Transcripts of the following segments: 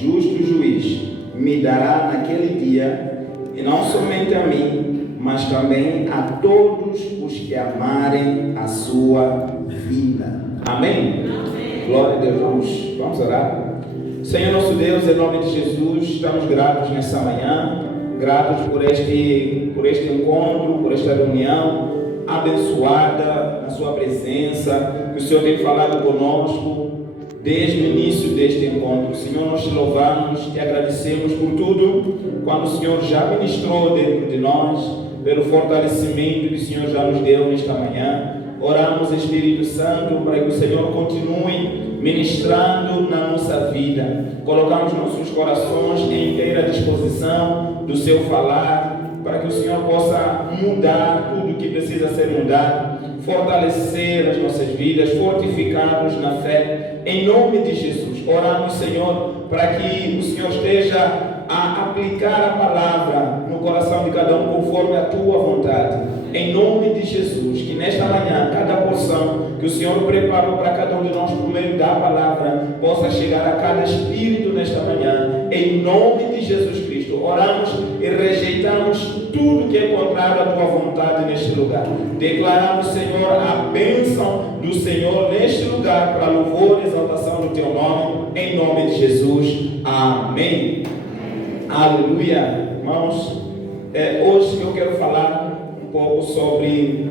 justo juiz, me dará naquele dia, e não somente a mim, mas também a todos os que amarem a sua vida. Amém? Amém. Glória a Deus. Vamos orar. Senhor nosso Deus, em nome de Jesus, estamos gratos nessa manhã, gratos por este encontro, por esta reunião abençoada na sua presença, que o Senhor tem falado conosco desde o início deste encontro. Senhor, nós te louvamos, te agradecemos por tudo, quando o Senhor já ministrou dentro de nós, pelo fortalecimento que o Senhor já nos deu nesta manhã. Oramos, Espírito Santo, para que o Senhor continue ministrando na nossa vida. Colocamos nossos corações em inteira disposição do seu falar, para que o Senhor possa mudar tudo o que precisa ser mudado, fortalecer as nossas vidas, fortificar-nos na fé, em nome de Jesus. Oramos, Senhor, para que o Senhor esteja a aplicar a palavra no coração de cada um conforme a tua vontade, em nome de Jesus. Que nesta manhã, cada porção que o Senhor preparou para cada um de nós por meio da palavra possa chegar a cada espírito nesta manhã, em nome de Jesus Cristo. Oramos e rejeitamos tudo que é contrário à tua vontade neste lugar. Declaramos, Senhor, a bênção do Senhor neste lugar, para louvor e exaltação do teu nome, em nome de Jesus. Amém. Aleluia. Irmãos, hoje eu quero falar um pouco sobre,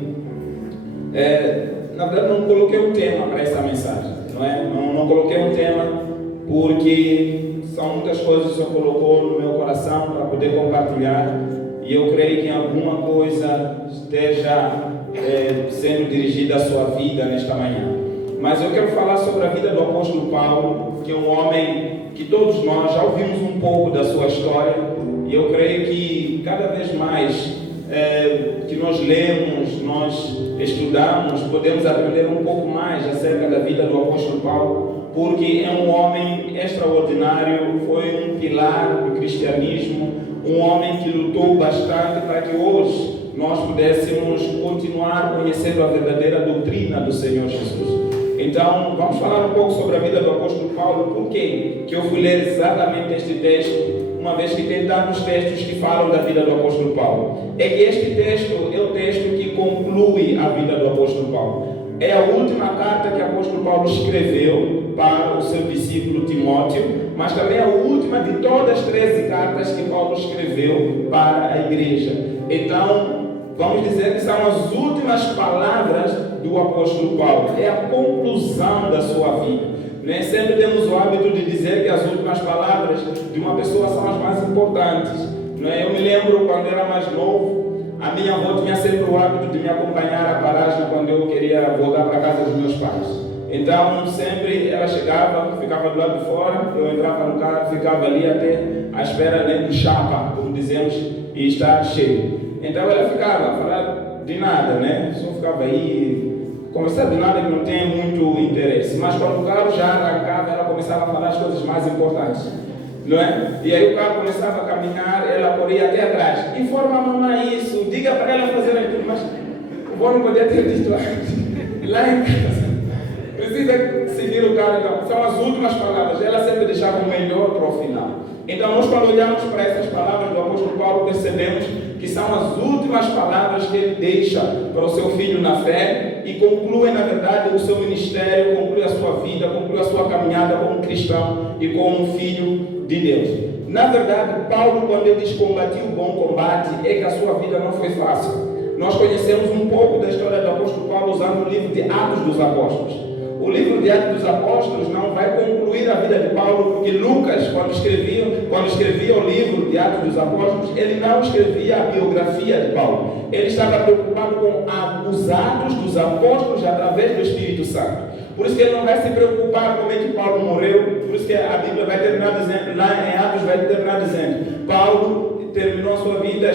na verdade não coloquei um tema para essa mensagem, não é? Não coloquei um tema porque são muitas coisas que o Senhor colocou no meu coração para poder compartilhar, e eu creio que alguma coisa esteja sendo dirigida à sua vida nesta manhã. Mas eu quero falar sobre a vida do apóstolo Paulo, que é um homem que todos nós já ouvimos um pouco da sua história, e eu creio que cada vez mais que nós lemos, nós estudamos, podemos aprender um pouco mais acerca da vida do apóstolo Paulo, porque é um homem extraordinário, foi um pilar do cristianismo, um homem que lutou bastante para que hoje nós pudéssemos continuar conhecendo a verdadeira doutrina do Senhor Jesus. Então, vamos falar um pouco sobre a vida do apóstolo Paulo. Por quê que eu fui ler exatamente este texto, uma vez que tem tantos textos que falam da vida do apóstolo Paulo? É que este texto é o texto que conclui a vida do apóstolo Paulo. É a última carta que o apóstolo Paulo escreveu para o seu discípulo Timóteo, mas também é a última de todas as 13 cartas que Paulo escreveu para a igreja. Então, vamos dizer que são as últimas palavras do apóstolo Paulo, é a conclusão da sua vida. Nem sempre temos o hábito de dizer que as últimas palavras de uma pessoa são as mais importantes. Eu me lembro quando era mais novo, a minha avó tinha sempre o hábito de me acompanhar à paragem quando eu queria voltar para a casa dos meus pais. Então sempre ela chegava, ficava do lado de fora, eu entrava no carro, ficava ali até à espera do chapa, como dizemos, e estar cheio. Então ela ficava a falar de nada, né? Só ficava aí, conversar de nada que não tem muito interesse. Mas quando o carro já arrancava, ela começava a falar as coisas mais importantes, não é? E aí o carro começava a caminhar, ela corria até atrás. Informa a mamãe isso, diga para ela fazer aquilo. Mas o vô não podia ter dito antes. Lá em casa, precisa seguir o carro. Então, são as últimas palavras. Ela sempre deixava o melhor para o final. Então, nós quando olhamos para essas palavras do apóstolo Paulo, percebemos que são as últimas palavras que ele deixa para o seu filho na fé e conclui, na verdade, o seu ministério, conclui a sua vida, conclui a sua caminhada como cristão e como filho de Deus. Na verdade, Paulo, quando ele diz combati o bom combate, é que a sua vida não foi fácil. Nós conhecemos um pouco da história do apóstolo Paulo usando o livro de Atos dos Apóstolos. O livro de Atos dos Apóstolos não vai concluir a vida de Paulo, porque Lucas, quando escrevia o livro de Atos dos Apóstolos, ele não escrevia a biografia de Paulo. Ele estava preocupado com os atos dos apóstolos através do Espírito Santo. Por isso que ele não vai se preocupar como é que Paulo morreu. Por isso que a Bíblia vai terminar dizendo, lá em Atos vai terminar dizendo, Paulo terminou a sua vida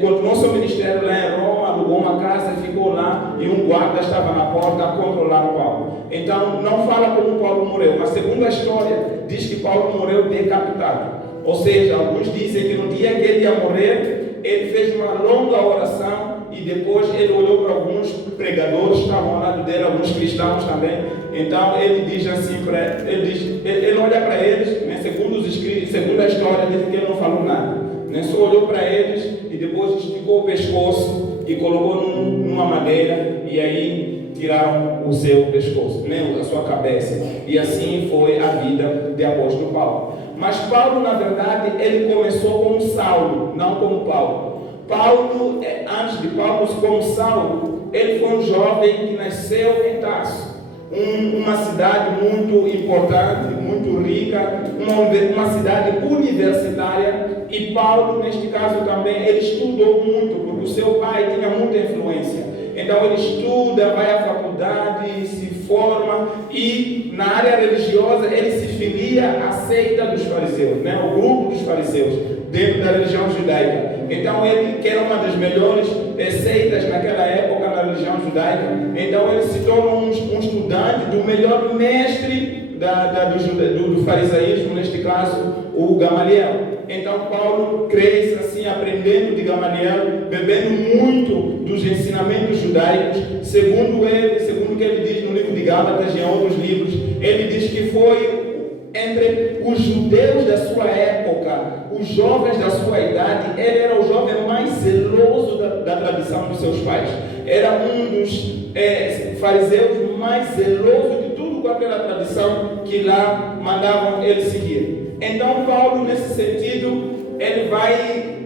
continuou seu ministério lá em Roma, alugou uma casa e ficou lá, e um guarda estava na porta a controlar Paulo. Então não fala como Paulo morreu, mas segundo a história diz que Paulo morreu decapitado. Ou seja, alguns dizem que no dia que ele ia morrer, ele fez uma longa oração e depois ele olhou para alguns pregadores que estavam ao lado dele, alguns cristãos também. Então ele diz assim ele olha para eles, né, segundo os escritos, segundo a história, diz que ele não falou nada, né, só olhou para eles e depois esticou o pescoço e colocou numa madeira, e aí tiraram o seu pescoço, né, a sua cabeça. E assim foi a vida de apóstolo Paulo. Mas Paulo, na verdade, ele começou como Saulo, não como Paulo. Paulo, antes de Paulo como Saulo, ele foi um jovem que nasceu em Tarso, uma cidade muito importante, muito rica, uma cidade universitária. E Paulo, neste caso também, ele estudou muito, porque o seu pai tinha muita influência. Então ele estuda, vai à faculdade, se forma, e na área religiosa ele se filia à seita dos fariseus, né? O grupo dos fariseus, dentro da religião judaica. Então ele, que era uma das melhores seitas naquela época na religião judaica, então ele se torna um estudante do melhor mestre do farisaísmo, neste caso o Gamaliel. Então Paulo cresce assim, aprendendo de Gamaliel, bebendo muito dos ensinamentos judaicos, segundo o que ele diz no livro de Gálatas e em outros livros. Ele diz que foi entre os judeus da sua época, os jovens da sua idade, ele era o jovem mais zeloso da tradição dos seus pais. Era um dos fariseus mais zelosos de tudo com aquela tradição que lá mandavam ele seguir. Então Paulo, nesse sentido, ele vai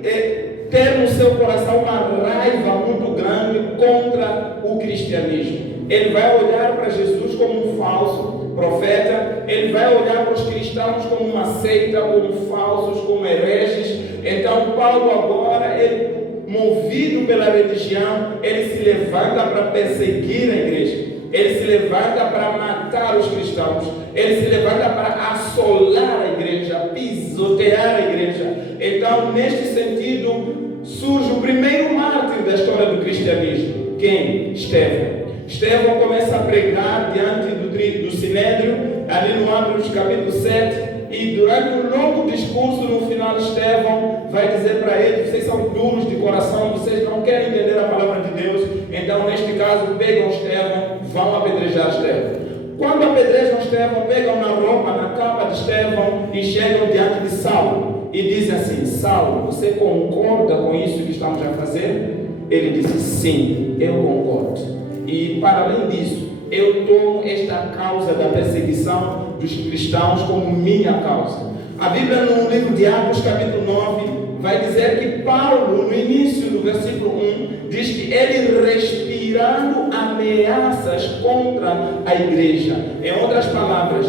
ter no seu coração uma raiva muito grande contra o cristianismo. Ele vai olhar para Jesus como um falso profeta, ele vai olhar para os cristãos como uma seita, como falsos, como hereges. Então Paulo agora, ele, movido pela religião, ele se levanta para perseguir a igreja. Ele se levanta para matar os cristãos. Ele se levanta para assolar a igreja, pisotear a igreja. Então, neste sentido, surge o primeiro mártir da história do cristianismo. Quem? Estevão. Estevão começa a pregar diante do Sinédrio, ali no Atos capítulo 7. E durante um longo discurso, no final, Estevão vai dizer para eles: vocês são duros de coração, vocês não querem entender a palavra de Deus. Então, neste caso, pegam Estevão, vão apedrejar Estevão. Quando apedrejam Estevão, pegam na roupa, na capa de Estevão e chegam diante de Saulo e dizem assim: Saulo, você concorda com isso que estamos a fazer? Ele disse: sim, eu concordo. E para além disso, eu tomo esta causa da perseguição dos cristãos como minha causa. A Bíblia, no livro de Atos, capítulo 9, vai dizer que Paulo, no início do versículo 1, diz que ele respirando ameaças contra a igreja. Em outras palavras,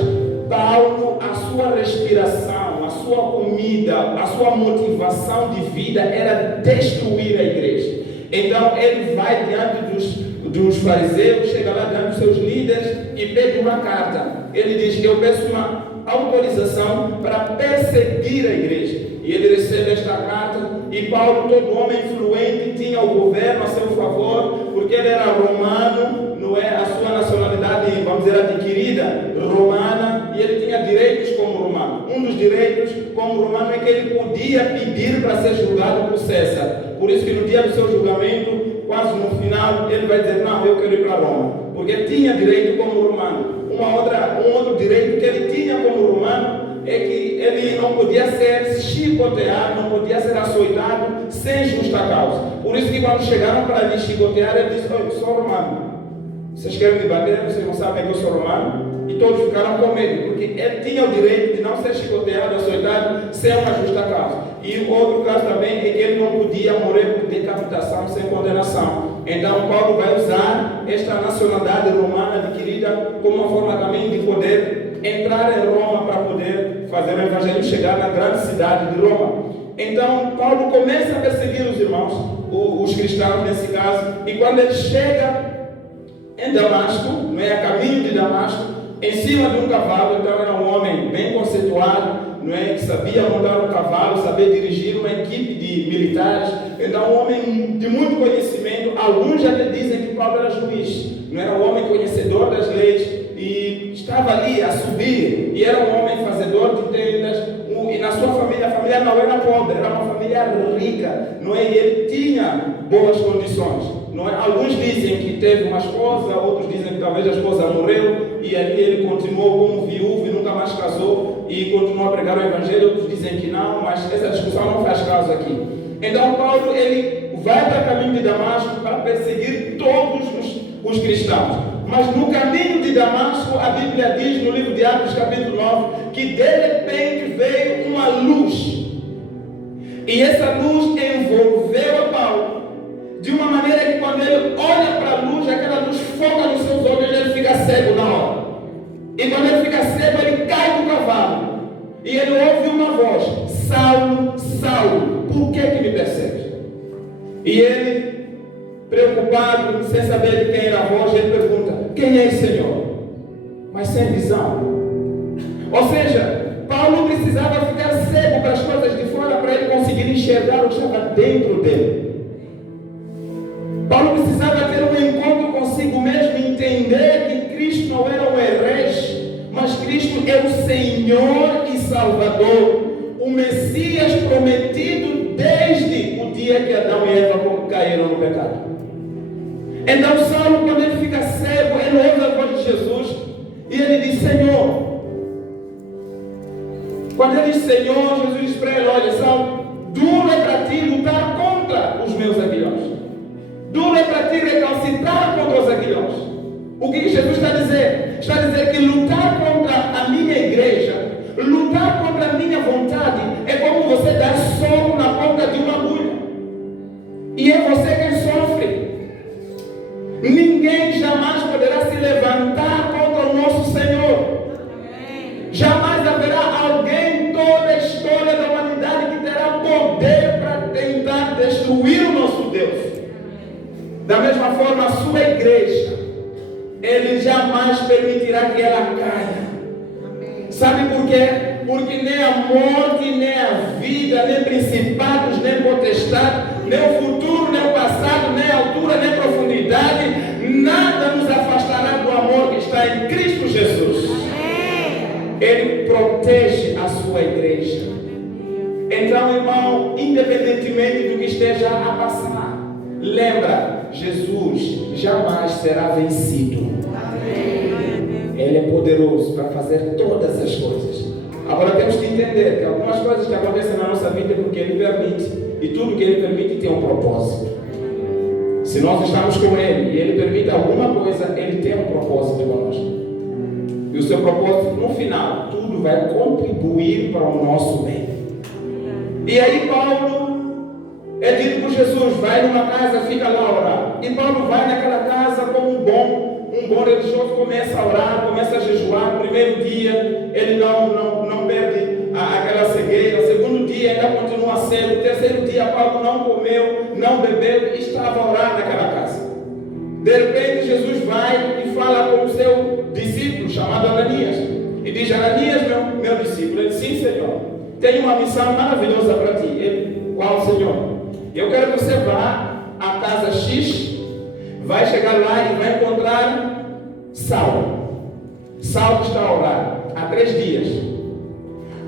Paulo, a sua respiração, a sua comida, a sua motivação de vida era destruir a igreja. Então ele vai diante dos fariseus, chega lá diante dos seus líderes e pede uma carta. Ele diz que eu peço uma autorização para perseguir a igreja. E ele recebe esta carta, e Paulo, todo homem influente, tinha o governo a seu favor, porque ele era romano, não é? A sua nacionalidade, vamos dizer, adquirida, romana, e ele tinha direitos como romano. Um dos direitos como romano é que ele podia pedir para ser julgado por César. Por isso que no dia do seu julgamento, quase no final, ele vai dizer: não, eu quero ir para Roma, porque tinha direito como romano. Um outro direito que ele tinha como romano é que ele não podia ser chicoteado, não podia ser açoitado sem justa causa. Por isso que quando chegaram para lhe chicotear, ele disse: eu sou romano. Vocês querem me bater? Vocês não sabem que eu sou romano? E todos ficaram com medo, porque ele tinha o direito de não ser chicoteado, açoitado sem uma justa causa. E o outro caso também é que ele não podia morrer por decapitação sem condenação. Então Paulo vai usar esta nacionalidade romana adquirida como uma forma também de poder entrar em Roma para poder fazer o evangelho chegar na grande cidade de Roma. Então Paulo começa a perseguir os irmãos, os cristãos nesse caso, e quando ele chega em Damasco, não é, a caminho de Damasco, em cima de um cavalo. Então era um homem bem conceituado, não é, que sabia montar um cavalo, sabia dirigir uma equipe de militares. Então um homem de muito conhecimento. Alguns já dizem que Paulo era juiz, não era um homem conhecedor das leis, e estava ali a subir, e era um homem fazedor de tendas. E na sua família, a família não era pobre, era uma família rica, não é? E ele tinha boas condições. Não é? Alguns dizem que teve uma esposa, outros dizem que talvez a esposa morreu e ali ele continuou como viúvo e nunca mais casou e continuou a pregar o Evangelho. Outros dizem que não, mas essa discussão não faz caso aqui. Então Paulo ele vai para o caminho de Damasco para perseguir todos os cristãos. Mas no caminho de Damasco, a Bíblia diz no livro de Atos capítulo 9 que de repente veio uma luz. E essa luz envolveu a Paulo de uma maneira que quando ele olha para a luz, aquela luz foca nos seus olhos e ele fica cego na hora. E quando ele fica cego, ele cai do cavalo. E ele ouve uma voz: Saulo, Saulo, por que me persegues? E ele, preocupado, sem saber de quem era a voz, ele pergunta: quem é esse Senhor? Mas sem visão. Ou seja, Paulo precisava ficar cego para as coisas de fora para ele conseguir enxergar o que estava dentro dele. Paulo precisava ter um encontro consigo mesmo e entender que Cristo não era um herege, mas Cristo é o Senhor e Salvador, o Messias prometido desde o dia que Adão e Eva caíram no pecado. Então Saulo, quando ele fica cego, ele ouve a voz de Jesus e ele diz: Senhor. Quando ele diz Senhor, Jesus diz para ele: olha, Saulo, duro é para ti lutar contra os meus aguilhões. Duro é para ti recalcitrar contra os aguilhões. O que Jesus está a dizer? Está a dizer que lutar contra a minha igreja, lutar contra a minha vontade, é como você dar soco na ponta de uma agulha. E é você quem sofre. Ninguém jamais poderá se levantar contra o nosso Senhor. Jamais haverá alguém em toda a história da humanidade que terá poder para tentar destruir o nosso Deus. Da mesma forma, a sua igreja, Ele jamais permitirá que ela caia. Sabe por quê? Porque nem a morte, nem a vida, nem principados, nem potestade, nem o futuro, nem o passado, nem a altura, nem a profundidade, nada nos afastará do amor que está em Cristo Jesus. Ele protege a sua igreja. Então, irmão, independentemente do que esteja a passar, lembra, Jesus jamais será vencido. Ele é poderoso para fazer todas as coisas. Agora temos que entender que algumas coisas que acontecem na nossa vida é porque Ele permite. E tudo que Ele permite tem um propósito. Se nós estamos com Ele e Ele permite alguma coisa, Ele tem um propósito conosco. E o seu propósito, no final, tudo vai contribuir para o nosso bem. E aí Paulo é dito por Jesus: vai numa casa, fica lá a orar. E Paulo vai naquela casa como um bom religioso, começa a orar, começa a jejuar. No primeiro dia ele não perde aquela cegueira. No segundo dia ainda continua cego. No terceiro dia Paulo não comeu, não bebeu e estava a orar naquela casa. De repente Jesus vai e fala com o seu discípulo chamado Ananias e diz: Ananias, meu discípulo. Ele diz: sim, Senhor, tenho uma missão maravilhosa para ti. Ele: qual, Senhor? Eu quero que você vá à casa X, vai chegar lá e vai encontrar Saulo. Saulo está a orar há 3 dias.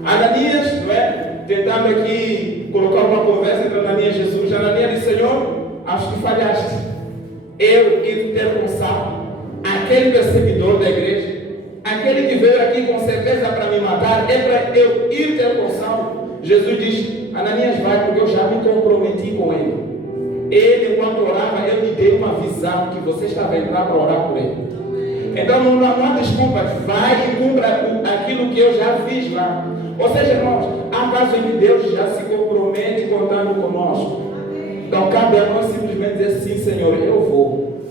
Ananias, não é? Tentando aqui colocar uma conversa entre Ananias e Jesus. Ananias disse: Senhor, acho que falhaste. Eu ir ter com Saulo, aquele perseguidor da igreja, aquele que veio aqui com certeza para me matar, é para eu ir ter com Saulo. Jesus diz: Ananias, vai, porque eu já me comprometi com ele. Ele, enquanto orava, eu me dei uma visão que você estava a entrar para orar por ele. Então não há desculpa, vai e cumpra aquilo que eu já fiz lá. Ou seja, irmãos, há casos em que Deus já se compromete contando conosco. Então cabe a nós simplesmente dizer: sim, Senhor, eu vou.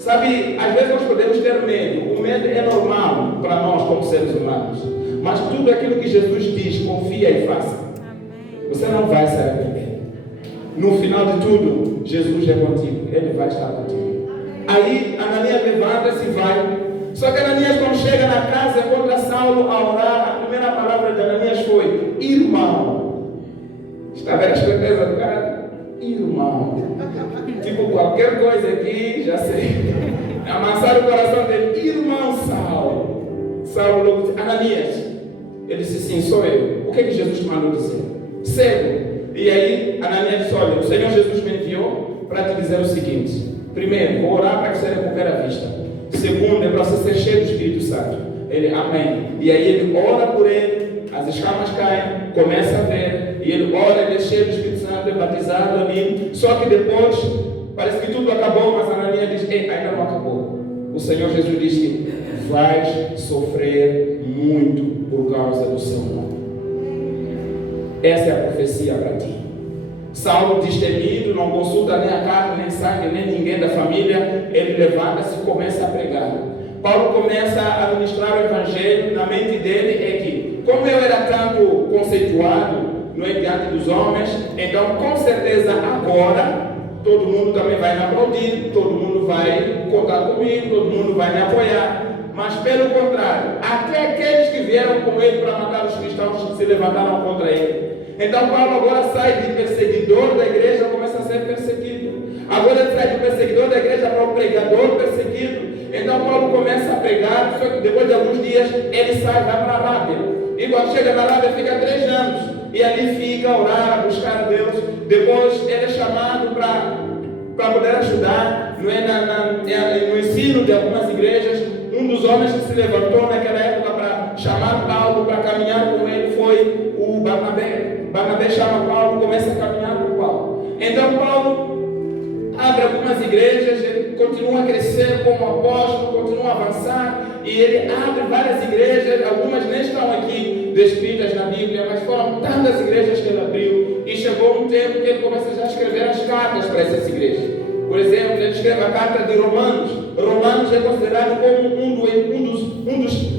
Sabe, às vezes nós podemos ter medo. O medo é normal para nós como seres humanos. Mas tudo aquilo que Jesus diz, confia e faça. Você não vai se arrepender. No final de tudo, Jesus é contigo. Ele vai estar contigo. Aí Ananias levanta-se e vai. Só que Ananias, quando chega na casa, encontra Saulo a orar. A primeira palavra de Ananias foi: irmão. Está vendo a certeza do cara? Irmão. Tipo, qualquer coisa aqui, já sei. Amansar o coração dele: irmão Saulo. Saulo logo disse: Ananias. Ele disse: sim, sou eu. O que Jesus mandou dizer? Cego. E aí Ananias disse: olha, o Senhor Jesus me enviou para te dizer o seguinte: primeiro, vou orar para que você recupere a vista. Segundo, é para você ser cheio do Espírito Santo. Ele, amém. E aí ele ora por ele, as escamas caem, começa a ver, e ele ora, ele é cheio do Espírito Santo, é batizado ali. Só que depois, parece que tudo acabou, mas Ananias diz: ei, ainda não acabou. O Senhor Jesus diz que vais sofrer muito por causa do seu nome. Essa é a profecia para ti. Saulo, destemido, não consulta nem a carne, nem sangue, nem ninguém da família. Ele levanta-se e começa a pregar. Paulo começa a ministrar o evangelho. Na mente dele é que, como eu era tanto conceituado, não é, diante dos homens, então com certeza agora todo mundo também vai me aplaudir, todo mundo vai contar comigo, todo mundo vai me apoiar. Mas pelo contrário, até aqueles que vieram com ele para matar os cristãos se levantaram contra ele. Então Paulo agora sai de perseguidor da igreja, começa a ser perseguido. Agora ele sai de perseguidor da igreja para o pregador perseguido. Então Paulo começa a pregar, só que depois de alguns dias ele sai, vai para a Arábia. E quando chega na Arábia fica 3 anos. E ali fica a orar, a buscar a Deus. Depois ele é chamado para poder ajudar no ensino de algumas igrejas. Um dos homens que se levantou naquela época para chamar Paulo, para caminhar com ele, foi o Barnabé. Barnabé chama Paulo, começa a caminhar com Paulo. Então Paulo abre algumas igrejas, ele continua a crescer como apóstolo, continua a avançar, e ele abre várias igrejas, algumas nem estão aqui descritas na Bíblia, mas foram tantas igrejas que ele abriu, e chegou um tempo que ele começa já a escrever as cartas para essas igrejas. Por exemplo, ele escreve a carta de Romanos. Romanos é considerado como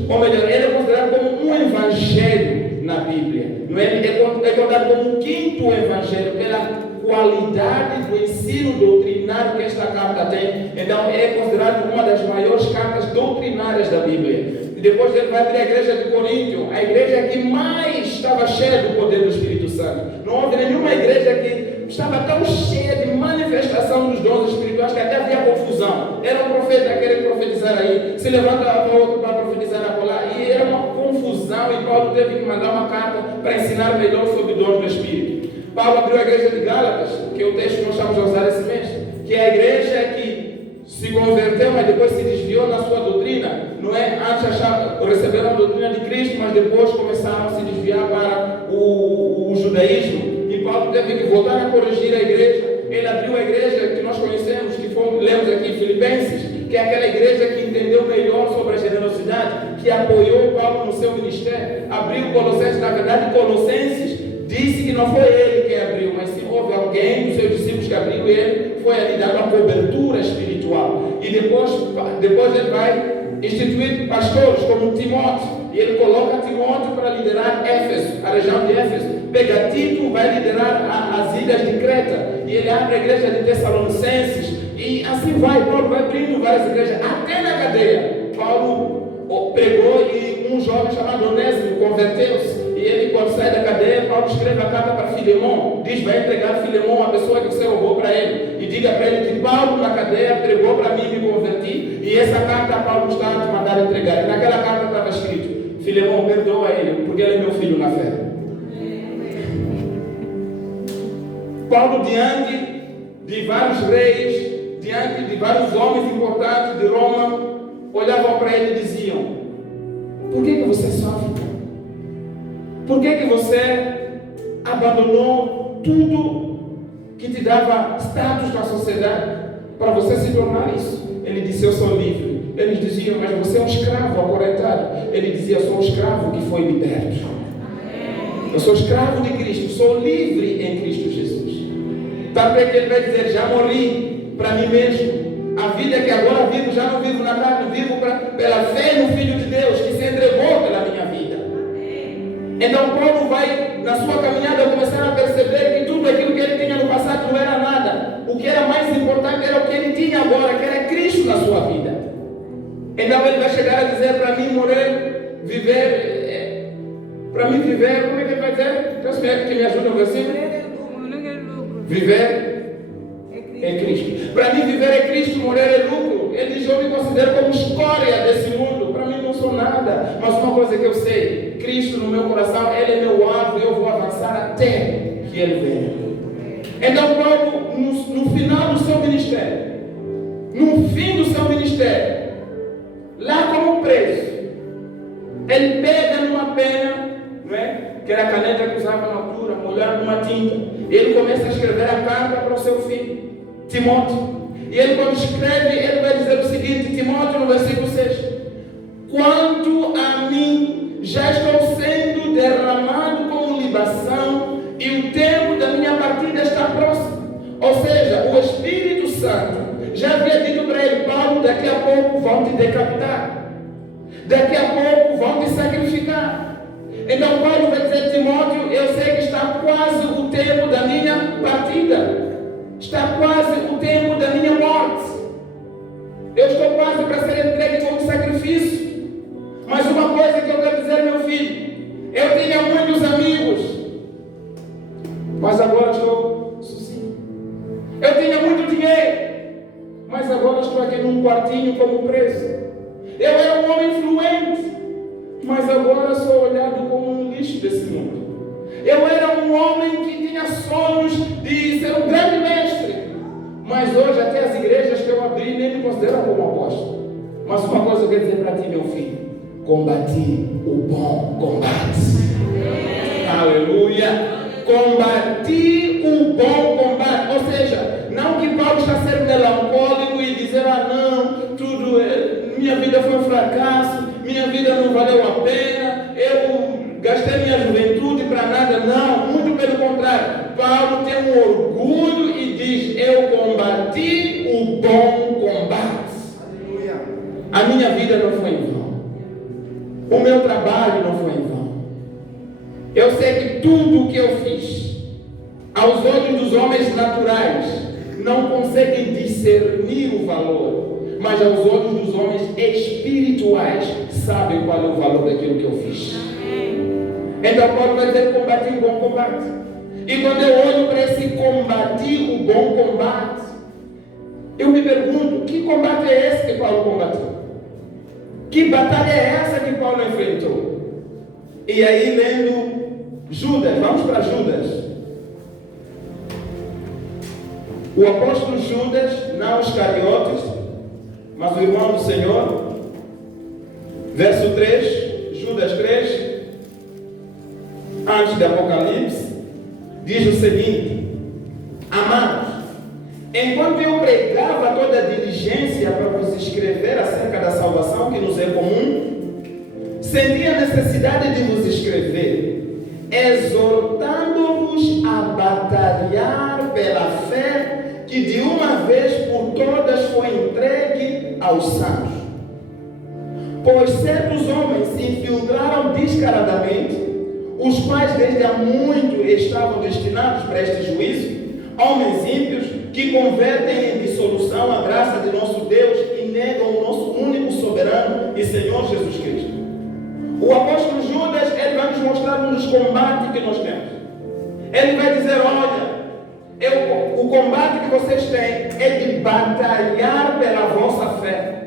ou melhor, ele é considerado como um evangelho na Bíblia. Não é? É contado como o 5º evangelho, pela qualidade do ensino doutrinário que esta carta tem. Então é considerado uma das maiores cartas doutrinárias da Bíblia. E depois ele vai para a igreja de Coríntio, a igreja que mais estava cheia do poder do Espírito Santo. Não houve nenhuma igreja que estava tão cheia de manifestação dos dons espirituais que até havia confusão. Era um profeta querendo profetizar aí, se levanta a outro para profetizar acolá, e era uma confusão, e Paulo teve que mandar uma carta para ensinar melhor sobre dons do Espírito. Paulo abriu a igreja de Gálatas, que é o texto que nós estamos a usar esse mês, que é a igreja que se converteu, mas depois se desviou na sua doutrina. Não é? Antes receberam a doutrina de Cristo, mas depois começaram a se desviar para o judaísmo. E Paulo teve que voltar a corrigir a igreja. Ele abriu a igreja que nós conhecemos, que lemos aqui em Filipenses, que é aquela igreja que entendeu melhor sobre a generosidade, que apoiou Paulo no seu ministério. Abriu Colossenses, na verdade Colossenses disse que não foi ele quem abriu, mas se houve alguém dos seus discípulos que abriu, ele foi ali dar uma cobertura espiritual. E depois ele vai instituir pastores como Timóteo, e ele coloca Timóteo para liderar Éfeso, a região de Éfeso. Pega Tito, vai liderar as ilhas de Creta, e ele abre a igreja de Tessalonicenses, e assim vai. Paulo vai abrindo várias igrejas, até na cadeia. Paulo pregou e um jovem chamado Onésimo converteu-se. E ele, quando sai da cadeia, Paulo escreve a carta para Filemão. Diz: vai entregar Filemão, a pessoa que você roubou para ele. E diga para ele que Paulo na cadeia pregou para mim e me converti. E essa carta Paulo está a te mandar entregar. E naquela carta estava escrito: Filemão, perdoa ele, porque ele é meu filho na fé. Paulo, diante de vários reis, diante de vários homens importantes de Roma, olhavam para ele e diziam: por que você sofre? Por que você abandonou tudo que te dava status na sociedade para você se tornar isso? Ele disse: eu sou livre. Eles diziam: mas você é um escravo acorrentado. Ele dizia: eu sou um escravo que foi liberto. Eu sou escravo de Cristo, sou livre em Cristo Jesus. Tanto é que ele vai dizer: já morri para mim mesmo. A vida que agora vivo, já não vivo na carne, vivo pela fé no Filho de Deus, que se entregou pela minha vida. Então Paulo vai, na sua caminhada, começar a perceber que tudo aquilo que ele tinha no passado não era nada. O que era mais importante era o que ele tinha agora, que era Cristo na sua vida. Então ele vai chegar a dizer: para mim morrer, viver, para mim viver, como é que ele vai dizer? Deus que me ajuda no versículo. Viver é Cristo. Para mim viver é Cristo, morrer é lucro. Ele diz: eu me considero como escória desse mundo. Para mim não sou nada. Mas uma coisa que eu sei: Cristo no meu coração, Ele é meu alvo e eu vou avançar até que Ele venha. Então Paulo no final do seu ministério, no fim do seu ministério, lá como preso, ele pega numa pena, não é? Que era a caneta que usava na altura, molhar numa tinta, e ele começa a escrever a carta para o seu filho, Timóteo. E ele, quando escreve, ele vai dizer o seguinte: Timóteo, no versículo 6: quanto a mim, já estou sendo derramado como libação, e o tempo da minha partida está próximo. Ou seja, o Espírito Santo já havia dito para ele: Paulo, daqui a pouco vão te decapitar, daqui a pouco vão te sacrificar. Então Paulo vai dizer: Timóteo, eu sei que está quase o tempo da minha partida, está quase o tempo da minha morte, eu estou quase para ser entregue como sacrifício. Mas uma coisa que eu quero dizer, meu filho, eu tinha muitos amigos, mas agora estou sozinho. Eu tinha muito dinheiro, mas agora estou aqui num quartinho como preso. Eu era um homem influente, mas agora sou olhado como um lixo desse mundo. Eu era um homem que tinha sonhos de ser um grande mestre, mas hoje até as igrejas que eu abri nem me consideram como apóstolo. Mas uma coisa eu quero dizer para ti, meu filho: combati o bom combate. Aleluia! Combati o bom combate. Ou seja, não que Paulo está sendo melancólico e dizer: ah não, tudo minha vida foi um fracasso, minha vida não valeu a pena, eu gastei minha juventude para nada. Não, muito pelo contrário. Paulo tem um orgulho e diz: eu combati o bom combate. Aleluia. A minha vida não foi em vão, o meu trabalho não foi em vão. Eu sei que tudo o que eu fiz, aos olhos dos homens naturais, não conseguem discernir o valor, mas aos olhos dos homens espirituais sabem qual é o valor daquilo que eu fiz. Então Paulo vai dizer: combati o bom combate. E quando eu olho para esse combati o bom combate, eu me pergunto: que combate é esse que Paulo combateu? Que batalha é essa que Paulo enfrentou? E aí, lendo Judas, vamos para Judas. O apóstolo Judas, não os Iscariotes, mas o irmão do Senhor. Verso 3, Judas 3, antes do Apocalipse, diz o seguinte: amados, enquanto eu pregava toda a diligência para vos escrever acerca da salvação que nos é comum, senti a necessidade de vos escrever, exortando-vos a batalhar pela fé que de uma vez por todas foi entregue aos santos. Pois certos homens se infiltraram descaradamente, os quais desde há muito estavam destinados para este juízo, homens ímpios que convertem em dissolução a graça de nosso Deus e negam o nosso único soberano e Senhor Jesus Cristo. O apóstolo Judas, ele vai nos mostrar um dos combates que nós temos. Ele vai dizer: olha, o combate que vocês têm é de batalhar pela vossa fé.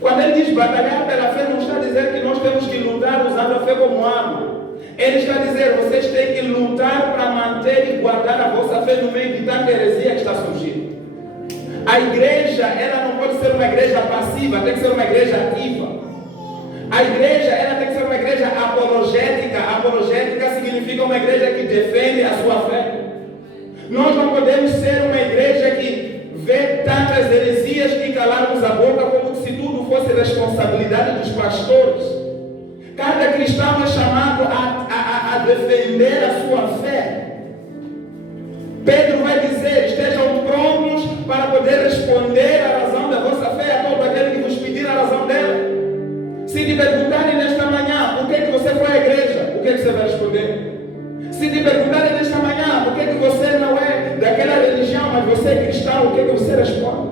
Quando ele diz batalhar pela fé, não está a dizer que nós temos que lutar usando a fé como arma. Ele está a dizer: vocês têm que lutar para manter e guardar a vossa fé no meio de tanta heresia que está surgindo. A igreja, ela não pode ser uma igreja passiva, tem que ser uma igreja ativa. A igreja, ela tem que ser uma igreja apologética. Apologética significa uma igreja que defende a sua fé. Nós não podemos ser uma igreja que vê tantas heresias que calarmos a boca como se tudo fosse responsabilidade dos pastores. Cada cristão é chamado a defender a sua fé. Pedro vai dizer: estejam prontos para poder responder a razão da vossa fé a todo aquele que vos pedir a razão dela. Se te perguntarem nesta manhã por que você foi à igreja, o que você vai responder? Se te perguntarem nesta manhã por que você não é daquela religião, mas você é cristão, o que você responde?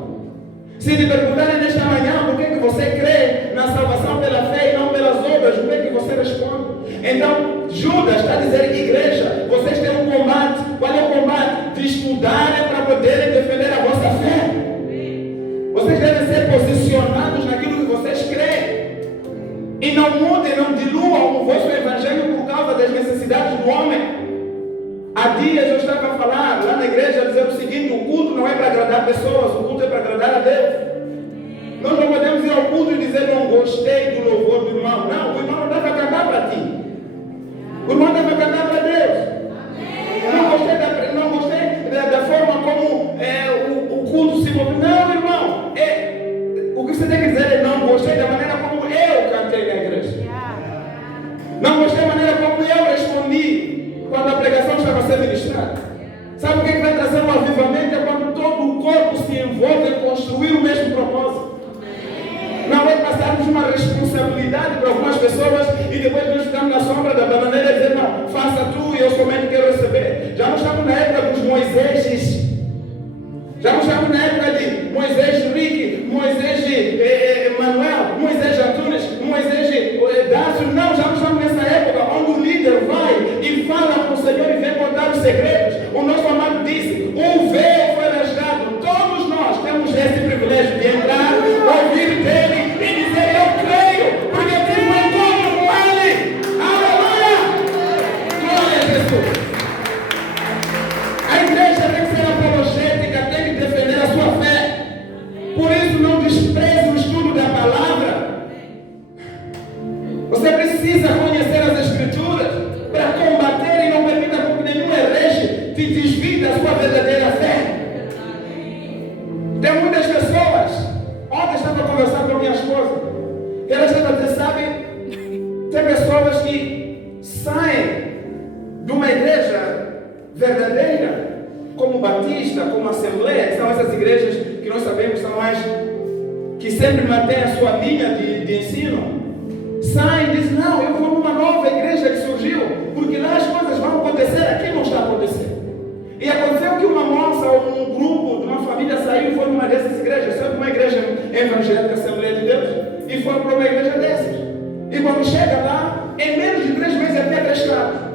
Se te perguntarem nesta manhã por que você crê na salvação pela fé e não pelas obras, o que você responde? Então, Judas está a dizer: igreja, vocês têm um combate. Qual é o combate? De estudarem para poderem defender a vossa fé. Vocês devem ser posicionados naquilo que vocês creem. E não mudem, não diluam o vosso evangelho por causa das necessidades do homem. Há dias eu estava a falar lá na igreja, dizendo o seguinte: seguinte, o culto não é para agradar pessoas, o culto é para agradar a Deus. Nós não podemos ir ao culto e dizer, não gostei do louvor do irmão. Não, o irmão não deve cantar para ti. O irmão deve cantar para Deus. Não gostei da forma como o culto se moveu. Não, irmão. O que você tem que dizer é, não gostei da maneira como eu cantei na igreja. Não gostei da maneira como eu respondi quando a pregação estava a ser ministrada. Sabe o que vai trazer um avivamento? É quando todo o corpo se envolve em construir o mesmo propósito. Não é passarmos uma responsabilidade para algumas pessoas e depois nós ficamos na sombra da bananeira e dizer, não, faça tu e eu somente quero receber. Já não estamos na época dos Moiséses. Já não estamos na época de Moisés Rick, Moisés Manuel, Moisés Antunes, Moisés Dácio. Não, já não estamos nessa época onde o líder vai e fala com o Senhor e vem contar os segredos. O nosso amado disse, o véu foi rasgado. Todos nós temos esse privilégio de entrar, ouvir dele e dizer, eu creio, porque eu tive um encontro com ele. Aleluia! Glória a Jesus. A igreja tem que ser apologética, tem que defender a sua fé. Por isso não despreze o estudo da palavra. Você precisa conhecer as escrituras para combater e não permita que nenhum herege te desvie da sua verdadeira fé. Tem muitas pessoas. Ontem estava conversando com a minha esposa. E ela estava dizendo, sabe, tem pessoas que saem de uma igreja verdadeira, como Batista, como Assembleia, que são essas igrejas que nós sabemos são mais, que sempre mantêm a sua linha de ensino, saem e dizem, não, eu vou numa nova igreja que surgiu, porque lá as coisas vão acontecer, aqui não está acontecendo. E aconteceu que uma moça ou um grupo de uma família saiu e foi numa dessas igrejas, saiu de uma igreja evangélica, Assembleia de Deus, e foi para uma igreja dessas. E quando chega lá, em menos de 3 meses até prestado.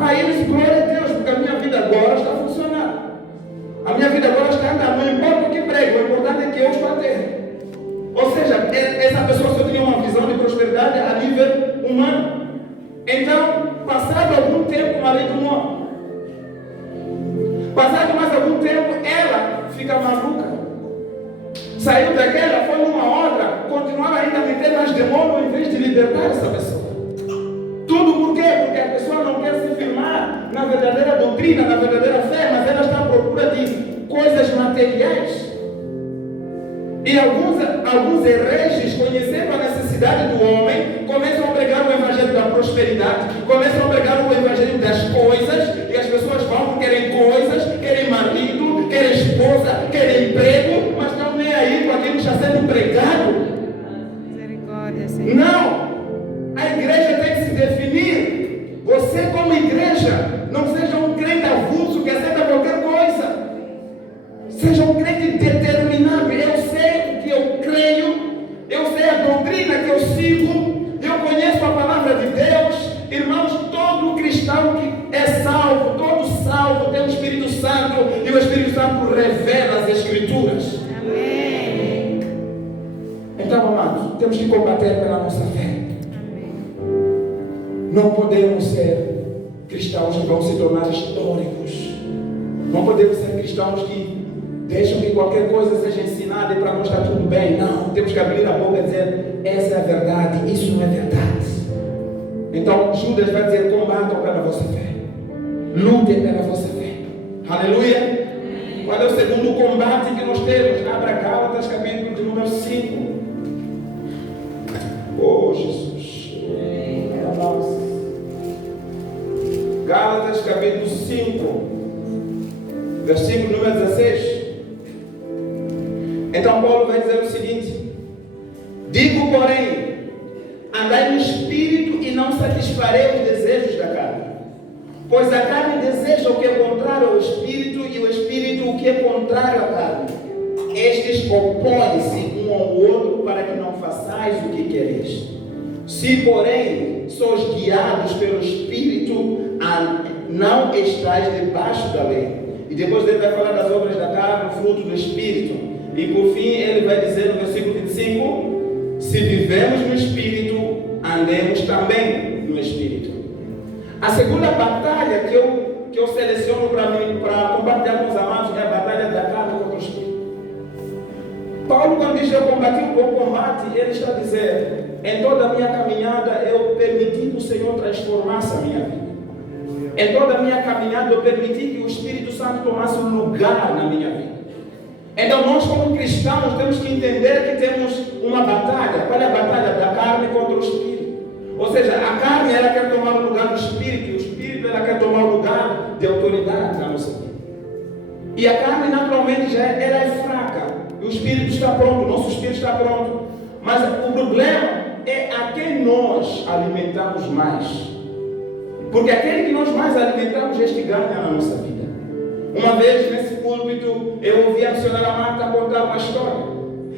Aí ele disse, glória a Deus, porque a minha vida agora está funcionando. A minha vida agora está andando, não importa o que prego, o importante é que eu estou a ter. Ou seja, essa pessoa só tinha uma visão de prosperidade a nível humano. Então, passado algum tempo, o marido morre. Passado mais algum tempo, ela fica maluca. Saiu daquela, foi numa outra, continuava ainda a meter mais demônios em vez de libertar essa pessoa. Tudo por quê? Porque a pessoa não quer se firmar na verdadeira doutrina, na verdadeira fé, mas ela está à procura de coisas materiais. E alguns hereges, conhecendo a necessidade do homem, começam a pregar o evangelho da prosperidade, começam a pregar o evangelho das coisas, e as pessoas vão porque querem coisas, querem marido, querem esposa, querem emprego, mas estão nem aí com aquilo que está sendo pregado. Misericórdia, Senhor. Não! A igreja tem que se definir. Você, como igreja, não seja um crente avulso que aceita qualquer coisa. Seja um crente determinado. Eu sei o que eu creio, eu sei a doutrina que eu sigo, eu conheço a palavra de Deus. Irmãos, todo cristão que é salvo, todo salvo tem o Espírito Santo, e o Espírito Santo revela as Escrituras. Amém. Então, amados, temos que combater pela nossa fé. Não podemos ser cristãos que vão se tornar históricos. Não podemos ser cristãos que deixam que qualquer coisa seja ensinada e para nós está tudo bem. Não, temos que abrir a boca e dizer, essa é a verdade, isso não é verdade. Então Judas vai dizer, combatam pela vossa fé. Lutem pela vossa fé. Aleluia. Qual é o segundo combate que nós temos? Abra Gálatas, capítulo de número 5. Oh, Jesus. Gálatas, capítulo 5, versículo número 16. Então Paulo vai dizer o seguinte: digo, porém, andai no Espírito e não satisfarei os desejos da carne. Pois a carne deseja o que é contrário ao Espírito, e o Espírito o que é contrário à carne. Estes opõem-se um ao outro para que não façais o que quereis. Se, porém, sois guiados pelo Espírito, não estáis debaixo da lei. E depois ele vai falar das obras da carne, o fruto do Espírito. E por fim ele vai dizer no versículo 25: se vivemos no Espírito, andemos também no Espírito. A segunda batalha que que eu seleciono para mim, para compartilhar com os amados, é a batalha da carne contra o espírito. Paulo, quando diz eu combati um bom combate, ele está dizendo, em toda a minha caminhada eu permiti que o Senhor transformasse a minha vida. Em toda a minha caminhada eu permiti que o Espírito Santo tomasse um lugar na minha vida. Então nós como cristãos temos que entender que temos uma batalha. Qual é a batalha? Da carne contra o Espírito. Ou seja, a carne ela quer tomar o lugar do Espírito, e o Espírito ela quer tomar o lugar de autoridade na nossa vida. E a carne naturalmente ela é fraca, e o Espírito está pronto, o nosso Espírito está pronto. Mas o problema é a quem nós alimentamos mais. Porque aquele que nós mais alimentamos, este ganha na nossa vida. Uma vez nesse púlpito, eu ouvi a missionária Marta contar uma história.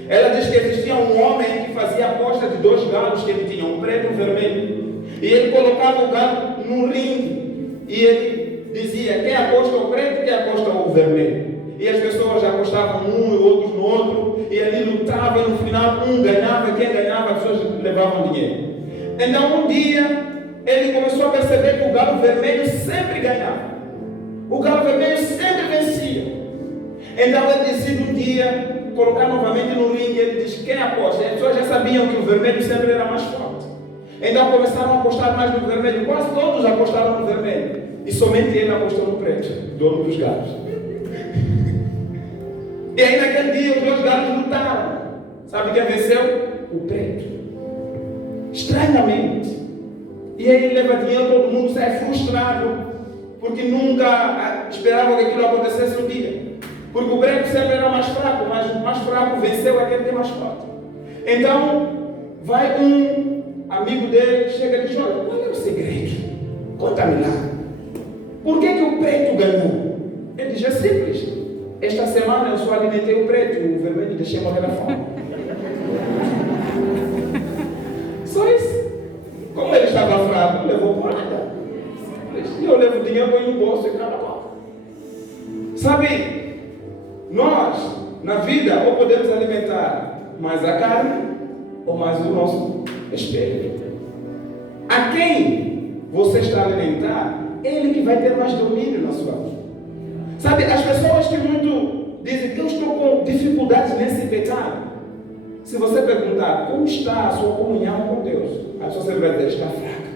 Ela diz que existia um homem que fazia aposta de 2 galos que ele tinha, um preto e um vermelho. E ele colocava o galo num ringue. E ele dizia, quem aposta o preto, quem aposta o vermelho. E as pessoas apostavam um e outros no outro. E ali lutavam e no final um ganhava, quem ganhava as pessoas levavam dinheiro. Então um dia ele começou a perceber que o galo vermelho sempre ganhava. O galo vermelho sempre vencia. Então ele decide um dia colocar novamente no ringue. Ele diz, quem aposta? As pessoas já sabiam que o vermelho sempre era mais forte. Então começaram a apostar mais no vermelho. Quase todos apostaram no vermelho. E somente ele apostou no preto, dono dos galos. E aí naquele dia os 2 galos lutaram. Sabe quem venceu? O preto. Estranhamente. E aí ele leva dinheiro, todo mundo sai frustrado, porque nunca esperava que aquilo acontecesse um dia. Porque o preto sempre era mais fraco, mas o mais fraco venceu aquele que é mais forte. Então, vai um amigo dele, chega e diz, olha, qual é o segredo? Conta-me lá. Por que o preto ganhou? Ele diz, é simples. Esta semana eu só alimentei o preto, o vermelho deixei morrer na fome. Só isso. Como ele estava fraco, levou porrada. E eu levo o dinheiro, põe no bolso e cada volta. Sabe, nós, na vida, ou podemos alimentar mais a carne, ou mais o nosso espírito. A quem você está a alimentar, ele que vai ter mais domínio na sua vida. Sabe, as pessoas que muito dizem que eu estou com dificuldades nesse pecado. Se você perguntar como está a sua comunhão com Deus, a pessoa sempre vai dizer, está fraca.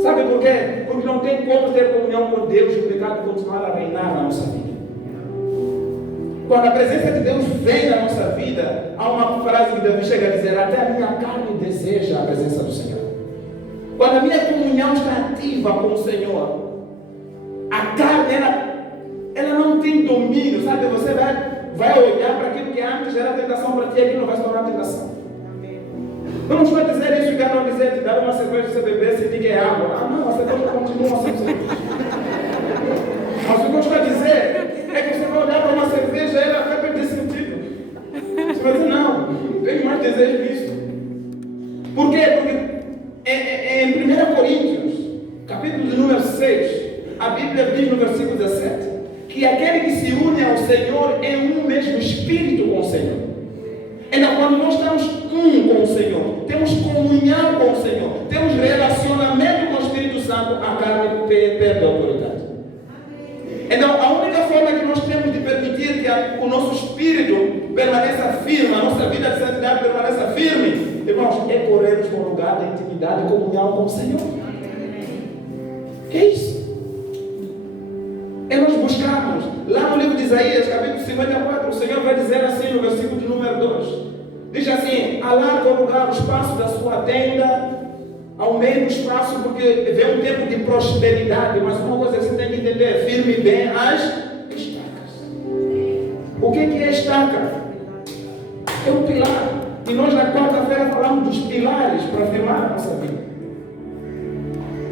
Sabe por quê? Porque não tem como ter comunhão com Deus e o pecado continuar a reinar na nossa vida. Quando a presença de Deus vem na nossa vida, há uma frase que Davi chega a dizer, até a minha carne deseja a presença do Senhor. Quando a minha comunhão está ativa com o Senhor, a carne, ela não tem domínio, sabe? Você vai olhar para aquilo que antes era tentação para ti, aquilo não vai se tornar tentação. Eu não estou a dizer isso, que não dizer, te dar uma cerveja, você beber, sentir que é água. Ah, não, a cerveja continua sendo cerveja. Mas o que eu estou a dizer é que você vai olhar para uma cerveja e ela vai perder sentido. Você vai dizer, não tenho mais desejo disso. Por quê? Porque em 1 Coríntios, capítulo de número 6, a Bíblia diz no versículo 17, que aquele que se une ao Senhor é um mesmo espírito com o Senhor. Então, quando nós estamos um com o Senhor, temos comunhão com o Senhor, temos relacionamento com o Espírito Santo, a carne perde a autoridade. Então, a única forma que nós temos de permitir que o nosso espírito permaneça firme, a nossa vida de santidade permaneça firme, irmãos, é corrermos para um lugar de intimidade e comunhão com o Senhor. É isso. É nós buscarmos. Lá no livro de Isaías, capítulo 54, o Senhor vai dizer assim no versículo de número 2. Diz assim, alarga o lugar, o espaço da sua tenda, ao meio do espaço, porque vem um tempo de prosperidade, mas uma coisa que você tem que entender, firme bem as estacas. O que é estaca? É um pilar. E nós na quarta-feira falamos dos pilares para firmar a nossa vida.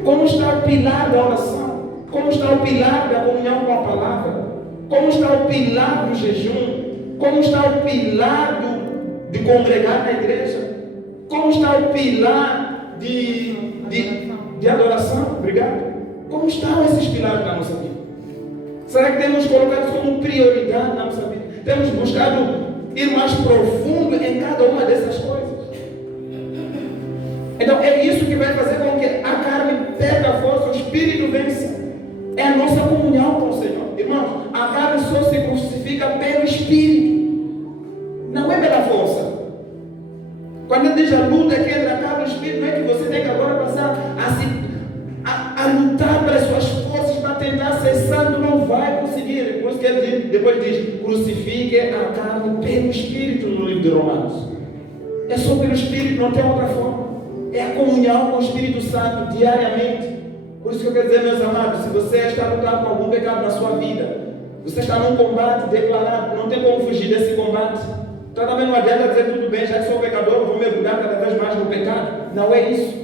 Como está o pilar da oração? Como está o pilar da comunhão com a palavra? Como está o pilar do jejum? Como está o pilar de congregar na igreja? Como está o pilar de adoração? Obrigado. Como estão esses pilares da nossa vida? Será que temos colocado como prioridade na nossa vida? Temos buscado ir mais profundo em cada uma dessas coisas? Então é isso que vai fazer com que a carne perca a força, o espírito vença. É a nossa comunhão com o Senhor. Irmãos, a carne só se crucifica pelo Espírito, não é pela força. Quando ele diz a luta que entra a carne e o Espírito, não é que você tem que agora passar a lutar pelas suas forças para tentar ser santo, não vai conseguir. Por isso que ele depois diz, crucifique a carne pelo Espírito no livro de Romanos. É só pelo Espírito, não tem outra forma. É a comunhão com o Espírito Santo diariamente. Por isso que eu quero dizer, meus amados, se você está lutando com algum pecado na sua vida, você está num combate declarado, não tem como fugir desse combate. Então também não adianta dizer tudo bem, já que sou pecador, vou mergulhar cada vez mais no pecado. Não é isso.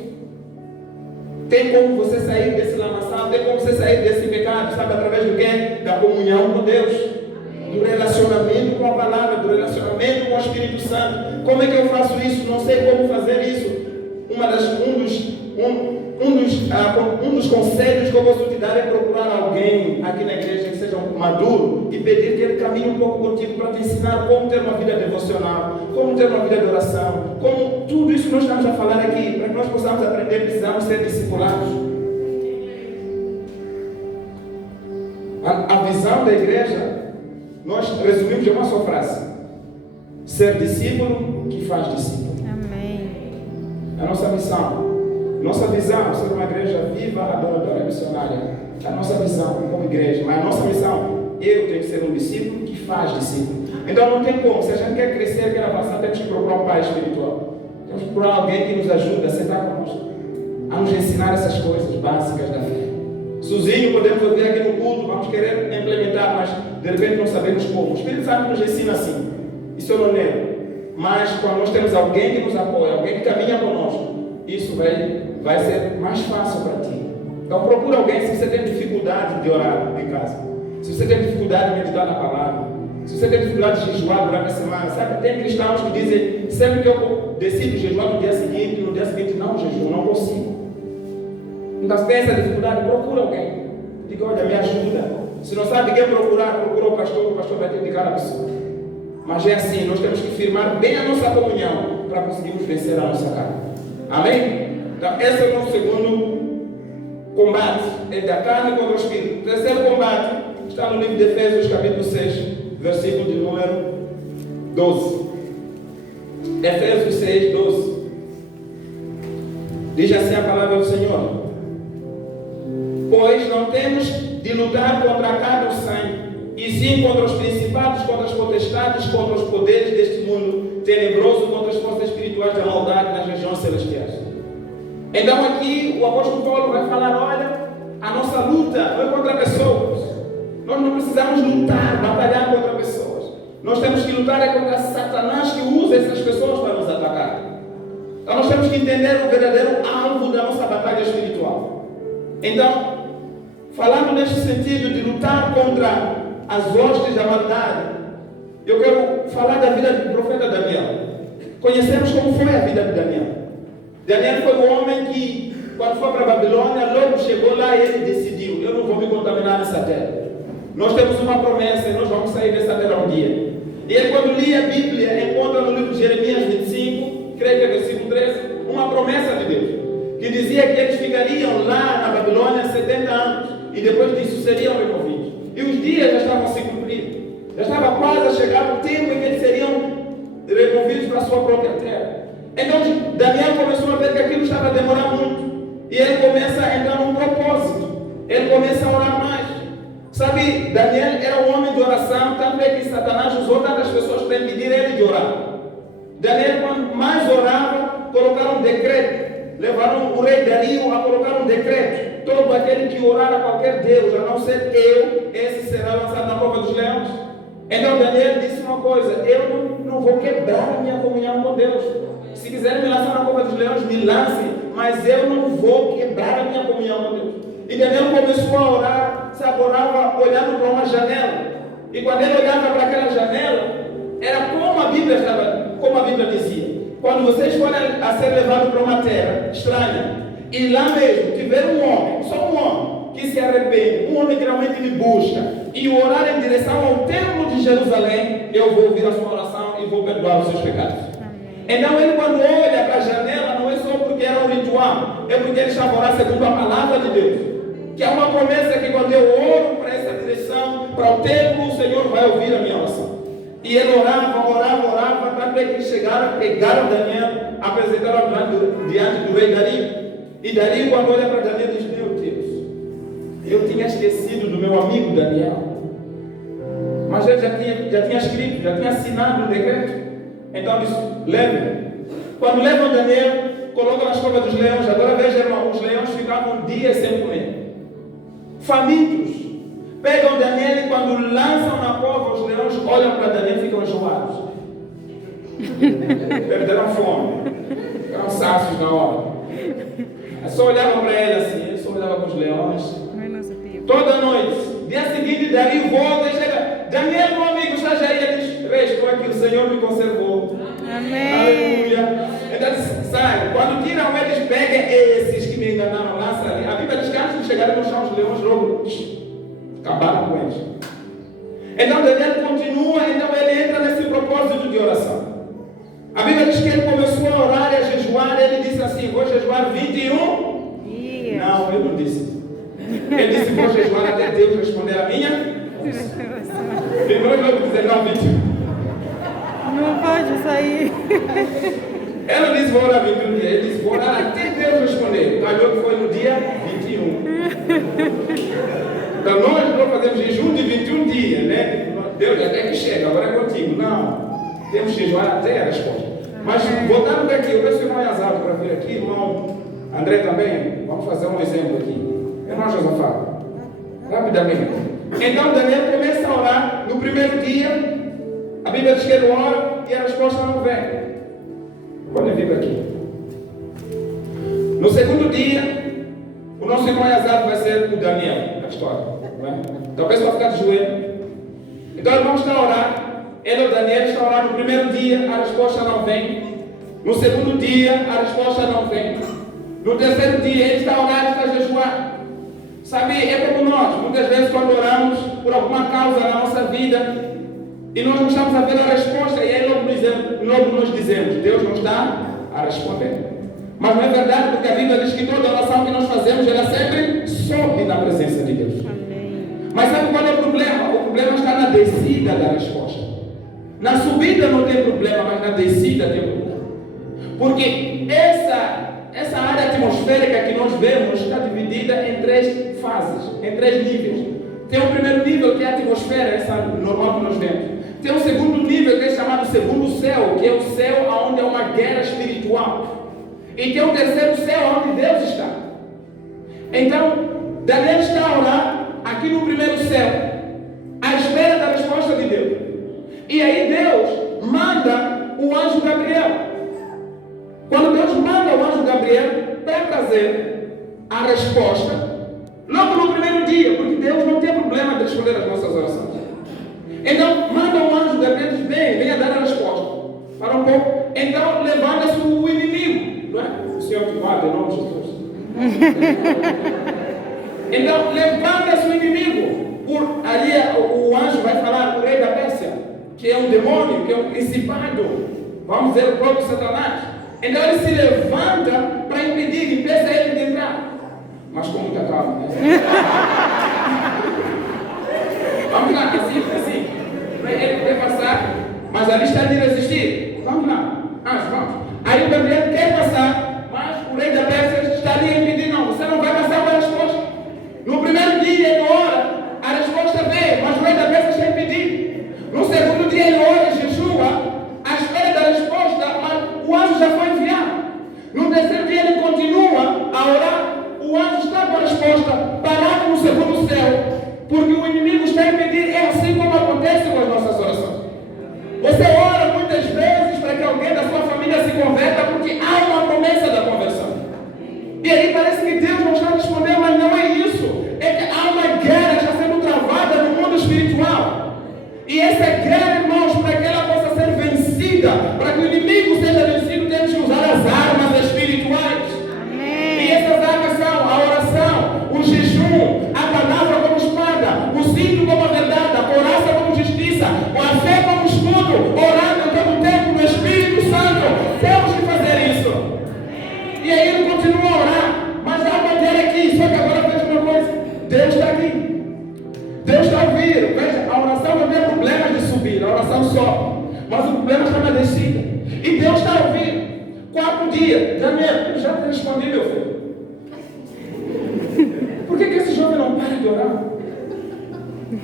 Tem como você sair desse lamaçal, tem como você sair desse pecado, sabe, através do quê? Da comunhão com Deus, do relacionamento com a palavra, do relacionamento com o Espírito Santo. Como é que eu faço isso? Não sei como fazer isso. Um dos conselhos que eu posso te dar é procurar alguém aqui na igreja que seja maduro e pedir que ele caminhe um pouco contigo para te ensinar como ter uma vida devocional, como ter uma vida de oração, como tudo isso que nós estamos a falar aqui, para que nós possamos aprender, precisamos ser discipulados. A visão da igreja, nós resumimos em uma só frase: ser discípulo que faz discípulo. Amém. A nossa missão, nossa visão, ser uma igreja viva, adoradora, missionária. A nossa visão como igreja, mas a nossa missão, eu tenho que ser um discípulo que faz discípulo. Então não tem como, se a gente quer crescer, quer avançar, temos que procurar um pai espiritual. Temos que procurar alguém que nos ajude a sentar conosco, a nos ensinar essas coisas básicas da fé. Sozinho podemos ouvir aqui no culto, vamos querer implementar, mas de repente não sabemos como. O Espírito Santo nos ensina assim, isso eu não nego. Mas quando nós temos alguém que nos apoia, alguém que caminha conosco, isso vai ser mais fácil para ti. Então procura alguém se você tem dificuldade de orar em casa, se você tem dificuldade de meditar na palavra, se você tem dificuldade de jejuar durante a semana. Sabe, tem cristãos que dizem, sempre que eu decido jejuar no dia seguinte não jejuo, não consigo. Então se tem essa dificuldade, procura alguém. Diga, olha, me ajuda. Se não sabe quem procurar, procura o pastor vai te indicar a pessoa. Mas é assim, nós temos que firmar bem a nossa comunhão para conseguirmos vencer a nossa carne. Amém? Então esse é o nosso segundo combate, é da carne contra o Espírito. O terceiro combate está no livro de Efésios, capítulo 6, versículo de número 12. Efésios 6, 12. Diz assim a palavra do Senhor: pois não temos de lutar contra a carne ou sangue, e sim contra os principados, contra as potestades, contra os poderes deste mundo tenebroso, contra as forças espirituais da maldade nas regiões celestiais. Então aqui o apóstolo Paulo vai falar, olha, a nossa luta não é contra pessoas. Nós não precisamos lutar, batalhar contra pessoas. Nós temos que lutar contra Satanás, que usa essas pessoas para nos atacar. Então nós temos que entender o verdadeiro alvo da nossa batalha espiritual. Então, falando neste sentido de lutar contra as hostes da maldade, eu quero falar da vida do profeta Daniel. Conhecemos como foi a vida de Daniel. Daniel foi um homem que, quando foi para a Babilônia, logo chegou lá e ele decidiu, eu não vou me contaminar nessa terra. Nós temos uma promessa e nós vamos sair dessa terra um dia. E ele, quando lia a Bíblia, encontra no livro de Jeremias 25, creio que é versículo 13, uma promessa de Deus, que dizia que eles ficariam lá na Babilônia 70 anos, e depois disso seriam removidos. E os dias já estavam se cumprindo. Já estava quase a chegar o tempo em que eles seriam removidos para a sua própria terra. Então Daniel começou a ver que aquilo estava a demorar muito. E ele começa a entrar num propósito. Ele começa a orar mais. Sabe, Daniel era um homem de oração, tanto é que Satanás usou tantas pessoas para impedir ele de orar. Daniel, quando mais orava, colocaram um decreto. Levaram o rei Dario a colocar um decreto. Todo aquele que orar a qualquer Deus, a não ser eu, esse será lançado na cova dos leões. Então Daniel disse uma coisa: eu não vou quebrar a minha comunhão com Deus. Se quiserem me lançar na cova dos leões, me lancem, mas eu não vou quebrar a minha comunhão com Deus. E Daniel começou a orar, sabe, orava olhando para uma janela. E quando ele olhava para aquela janela, era como a Bíblia estava, como a Bíblia dizia. Quando vocês forem a ser levados para uma terra estranha, e lá mesmo tiver um homem, só um homem, que se arrepende, um homem que realmente me busca, e orar em direção ao templo de Jerusalém, eu vou ouvir a sua oração e vou perdoar os seus pecados. Então ele, quando olha para a janela, não é só porque era um ritual, é porque ele estava orando segundo a palavra de Deus. que há uma promessa que quando eu oro para essa direção, para o templo, o Senhor vai ouvir a minha oração. E ele orava, até que chegaram, pegaram Daniel, apresentaram diante do rei Dario. E Dario, quando olha para Daniel, diz: meu Deus, eu tinha esquecido do meu amigo Daniel. Mas ele já tinha escrito, já tinha assinado o decreto. Então disse: levem. Quando levam Daniel, colocam nas covas dos leões. Agora veja, irmão, os leões ficavam dias sem comer, famintos. Pegam Daniel e quando lançam na cova, os leões olham para Daniel e ficam enjoados. Perderam fome, ficaram sacios na hora. Só olhavam para ele assim, ele só olhava para os leões. Toda noite. Dia seguinte, Dario volta e chega: Daniel, meu amigo, está já aí. Ele diz: rei, estou aqui, o Senhor me conservou. Amém. Aleluia. Então, sai. Quando tiram eles, pegam esses que me enganaram, lançam ali. A Bíblia diz que antes de chegarem no chão, os leões logo acabaram com eles. Então, Daniel continua, então ele entra nesse propósito de oração. A Bíblia diz que ele começou a orar e a jejuar. Ele disse assim: vou jejuar 21 dias. Não, ele não disse. Ele disse: vou jejuar até Deus responder a minha. E nós vamos dizer: não, 21. Não pode sair. Ele não disse: vou orar 21 dias. Ele disse: vou orar até Deus responder. Calhou que foi no dia 21. Então nós não fazemos jejum de 21 dias, né? Deus até que chega, agora é contigo. Não. Temos que jejuar até a resposta. Mas voltando aqui, eu peço o irmão Yazado para vir aqui, irmão André também. Vamos fazer um exemplo aqui. Irmão Josafá, rapidamente. Então Daniel começa a orar. No primeiro dia, a Bíblia diz que ele ora e a resposta não vem. Pode vir aqui. No segundo dia, o nosso irmão Yazado vai ser o Daniel, a história. Não é? Então a pessoa ficar de joelho. Então o irmão está a orar. Ele, o Daniel, está a orar. No primeiro dia, a resposta não vem. No segundo dia, a resposta não vem. No terceiro dia, ele está a orar e está a jejuar. Sabe, é como nós, muitas vezes quando oramos por alguma causa na nossa vida e nós não estamos a ver a resposta, e aí logo nós dizemos: Deus não está a responder. Mas não é verdade, porque a Bíblia diz que toda oração que nós fazemos, ela sempre sobe na presença de Deus. Amém. Mas sabe qual é o problema? O problema está na descida da resposta. Na subida não tem problema, mas na descida tem problema. Porque essa área atmosférica que nós vemos está dividida em 3 fases, em 3 níveis. Tem o primeiro nível, que é a atmosfera, essa normal que nós vemos. Tem o segundo nível, que é chamado segundo céu, que é o céu onde há uma guerra espiritual. E tem o terceiro céu, onde Deus está. Então, Daniel está a orar aqui no primeiro céu, à espera da resposta de Deus. E aí Deus manda o anjo Gabriel. Quando Deus manda o anjo Gabriel para trazer a resposta, logo no primeiro dia, porque Deus não tem problema de responder as nossas orações. Então, manda o anjo Gabriel e diz: venha dar a resposta. Para um pouco. Então, levanta-se o inimigo. Não é? O Senhor te guarda, em nome de Jesus. Então, levanta-se o inimigo. Ali o anjo vai falar: o rei da Pérsia, que é um demônio, que é um principado. Vamos dizer, o próprio Satanás. Então ele se levanta para impedir, impeça ele de entrar. Mas com muita calma, né? Vamos lá, assim. Ele quer passar, mas ali está de resistir. Vamos lá. Vamos. Aí o Gabriel quer passar, mas o rei da Pérsia está ali a impedir. Não, você não vai passar para a resposta. No primeiro dia ele ora, a resposta veio, mas o rei da Pérsia está impedido. No segundo dia ele ora e jejua, à espera da resposta, mas o anjo já foi enviado. No terceiro dia ele continua a orar, o anjo está com a resposta, parado no segundo céu, porque o inimigo está a impedir. É assim como acontece com as nossas orações. Você ora muitas vezes para que alguém oração não tem problemas de subir, a oração sobe. Mas o problema está na descida. E Deus está ouvindo. 4 dias. Daniel, eu já te respondi, meu filho. Por que esse jovem não para de orar?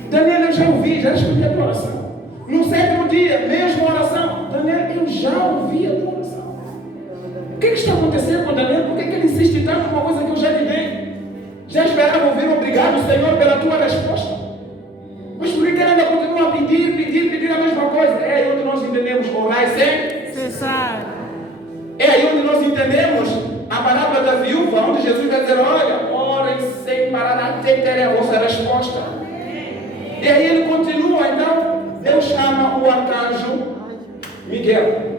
Daniel, eu já ouvi, já respondi a tua oração. No 7º dia, mesma oração. Daniel, eu já ouvi a tua oração. O que está acontecendo com Daniel? Por que ele insiste tanto numa coisa que eu já lhe dei? Já esperava ouvir obrigado, Senhor, pela tua resposta. Mas por que ele ainda continua a pedir a mesma coisa? É aí onde nós entendemos orar sem Cessar. É aí onde nós entendemos a parábola da viúva, onde Jesus vai dizer, olha, orem sem parar até terem a vossa resposta. E aí ele continua, então, Deus chama o arcanjo Miguel.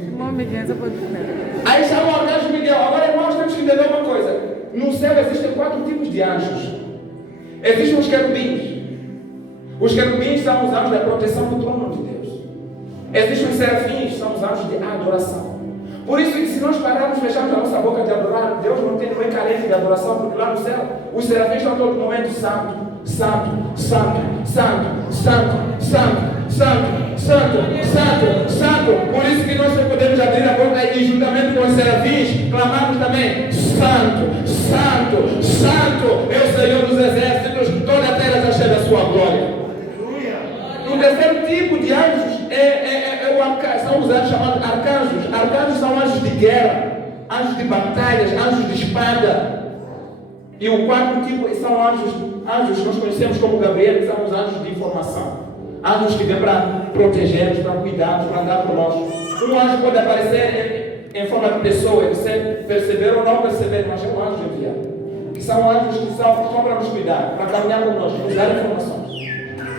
Irmão Miguel, você pode ver. Aí chama o arcanjo Miguel. Agora, irmãos, temos que entender uma coisa. No céu existem 4 tipos de anjos. Existem os querubins. Os querubins são os anjos da proteção do trono de Deus. Existem os serafins, são os anjos de adoração. Por isso que se nós pararmos, fecharmos a nossa boca de adorar, Deus não é carente de adoração, porque lá no céu, os serafins estão a todo momento santo, santo, santo, santo, santo, santo, santo, santo, santo, santo. Por isso que nós só podemos abrir a boca e juntamente com os serafins, clamarmos também, santo, santo, santo, é o Senhor dos exércitos, toda a terra está cheia da sua glória. O terceiro tipo de anjos são os anjos chamados arcanjos. Arcanjos são anjos de guerra, anjos de batalhas, anjos de espada. E o 4º tipo são anjos que nós conhecemos como Gabriel, que são os anjos de informação. Anjos que vêm para proteger-nos, para cuidar-nos, para andar por nós. Um anjo pode aparecer em forma de pessoa, você perceber ou não perceber, mas é um anjo enviado. Que são anjos que estão para nos cuidar, para caminhar com nós, nos dar informações.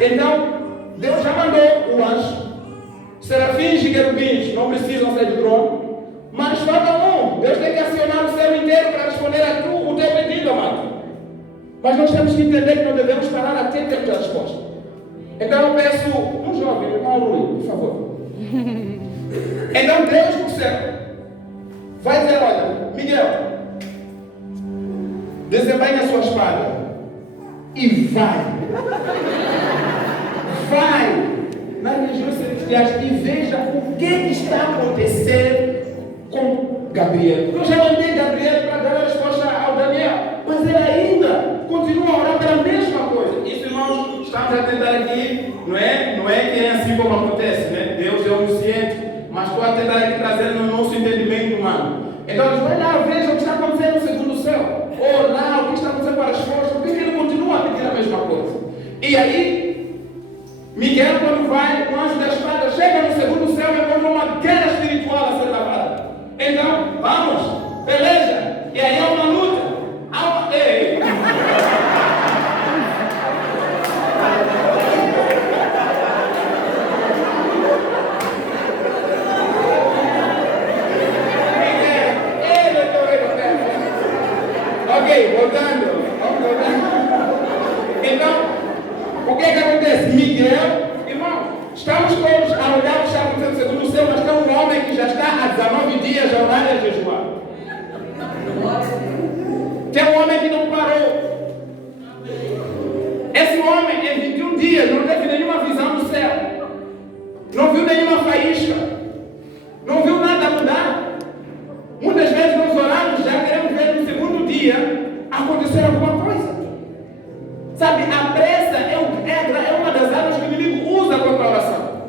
Então, Deus já mandou o anjo. Serafins e querubins não precisam sair do trono, mas falta um. Deus tem que acionar o céu inteiro para responder a o teu pedido, amado. Mas nós temos que entender que não devemos parar até ter a resposta. Então eu peço um jovem, irmão Rui, por favor. Então Deus no céu vai dizer, olha, Miguel, desembainhe a sua espada e vai nas regiões celestiais e veja o que está acontecendo com Gabriel. Eu já mandei Gabriel para dar a resposta ao Daniel, mas ele ainda continua a orar pela mesma coisa. Isso, irmãos, estamos a tentar aqui, não é que é assim como acontece, né? Deus é onisciente, mas estou a tentar aqui trazer no nosso entendimento humano. Então, vai lá, veja o que está acontecendo no segundo céu, ou lá, o que está acontecendo com a resposta, porque ele continua a pedir a mesma coisa. E aí, Miguel, quando vai, o anjo da espada chega no segundo céu e encontra uma guerra espiritual a ser travada. Então, vamos, beleza? E aí há uma luta. Ei! Ok, voltando. Então, o que acontece? Miguel, irmão, estamos todos a olhar o que está acontecendo no segundo céu, mas tem um homem que já está há 19 dias a orar e a jejuar. Tem um homem que não parou. Esse homem, em 21 dias, não teve nenhuma visão do céu. Não viu nenhuma faísca. Não viu nada mudar. Muitas vezes nós oramos, já queremos ver no segundo dia acontecer alguma coisa. Sabe, a pressa é uma das armas que o inimigo usa contra a oração.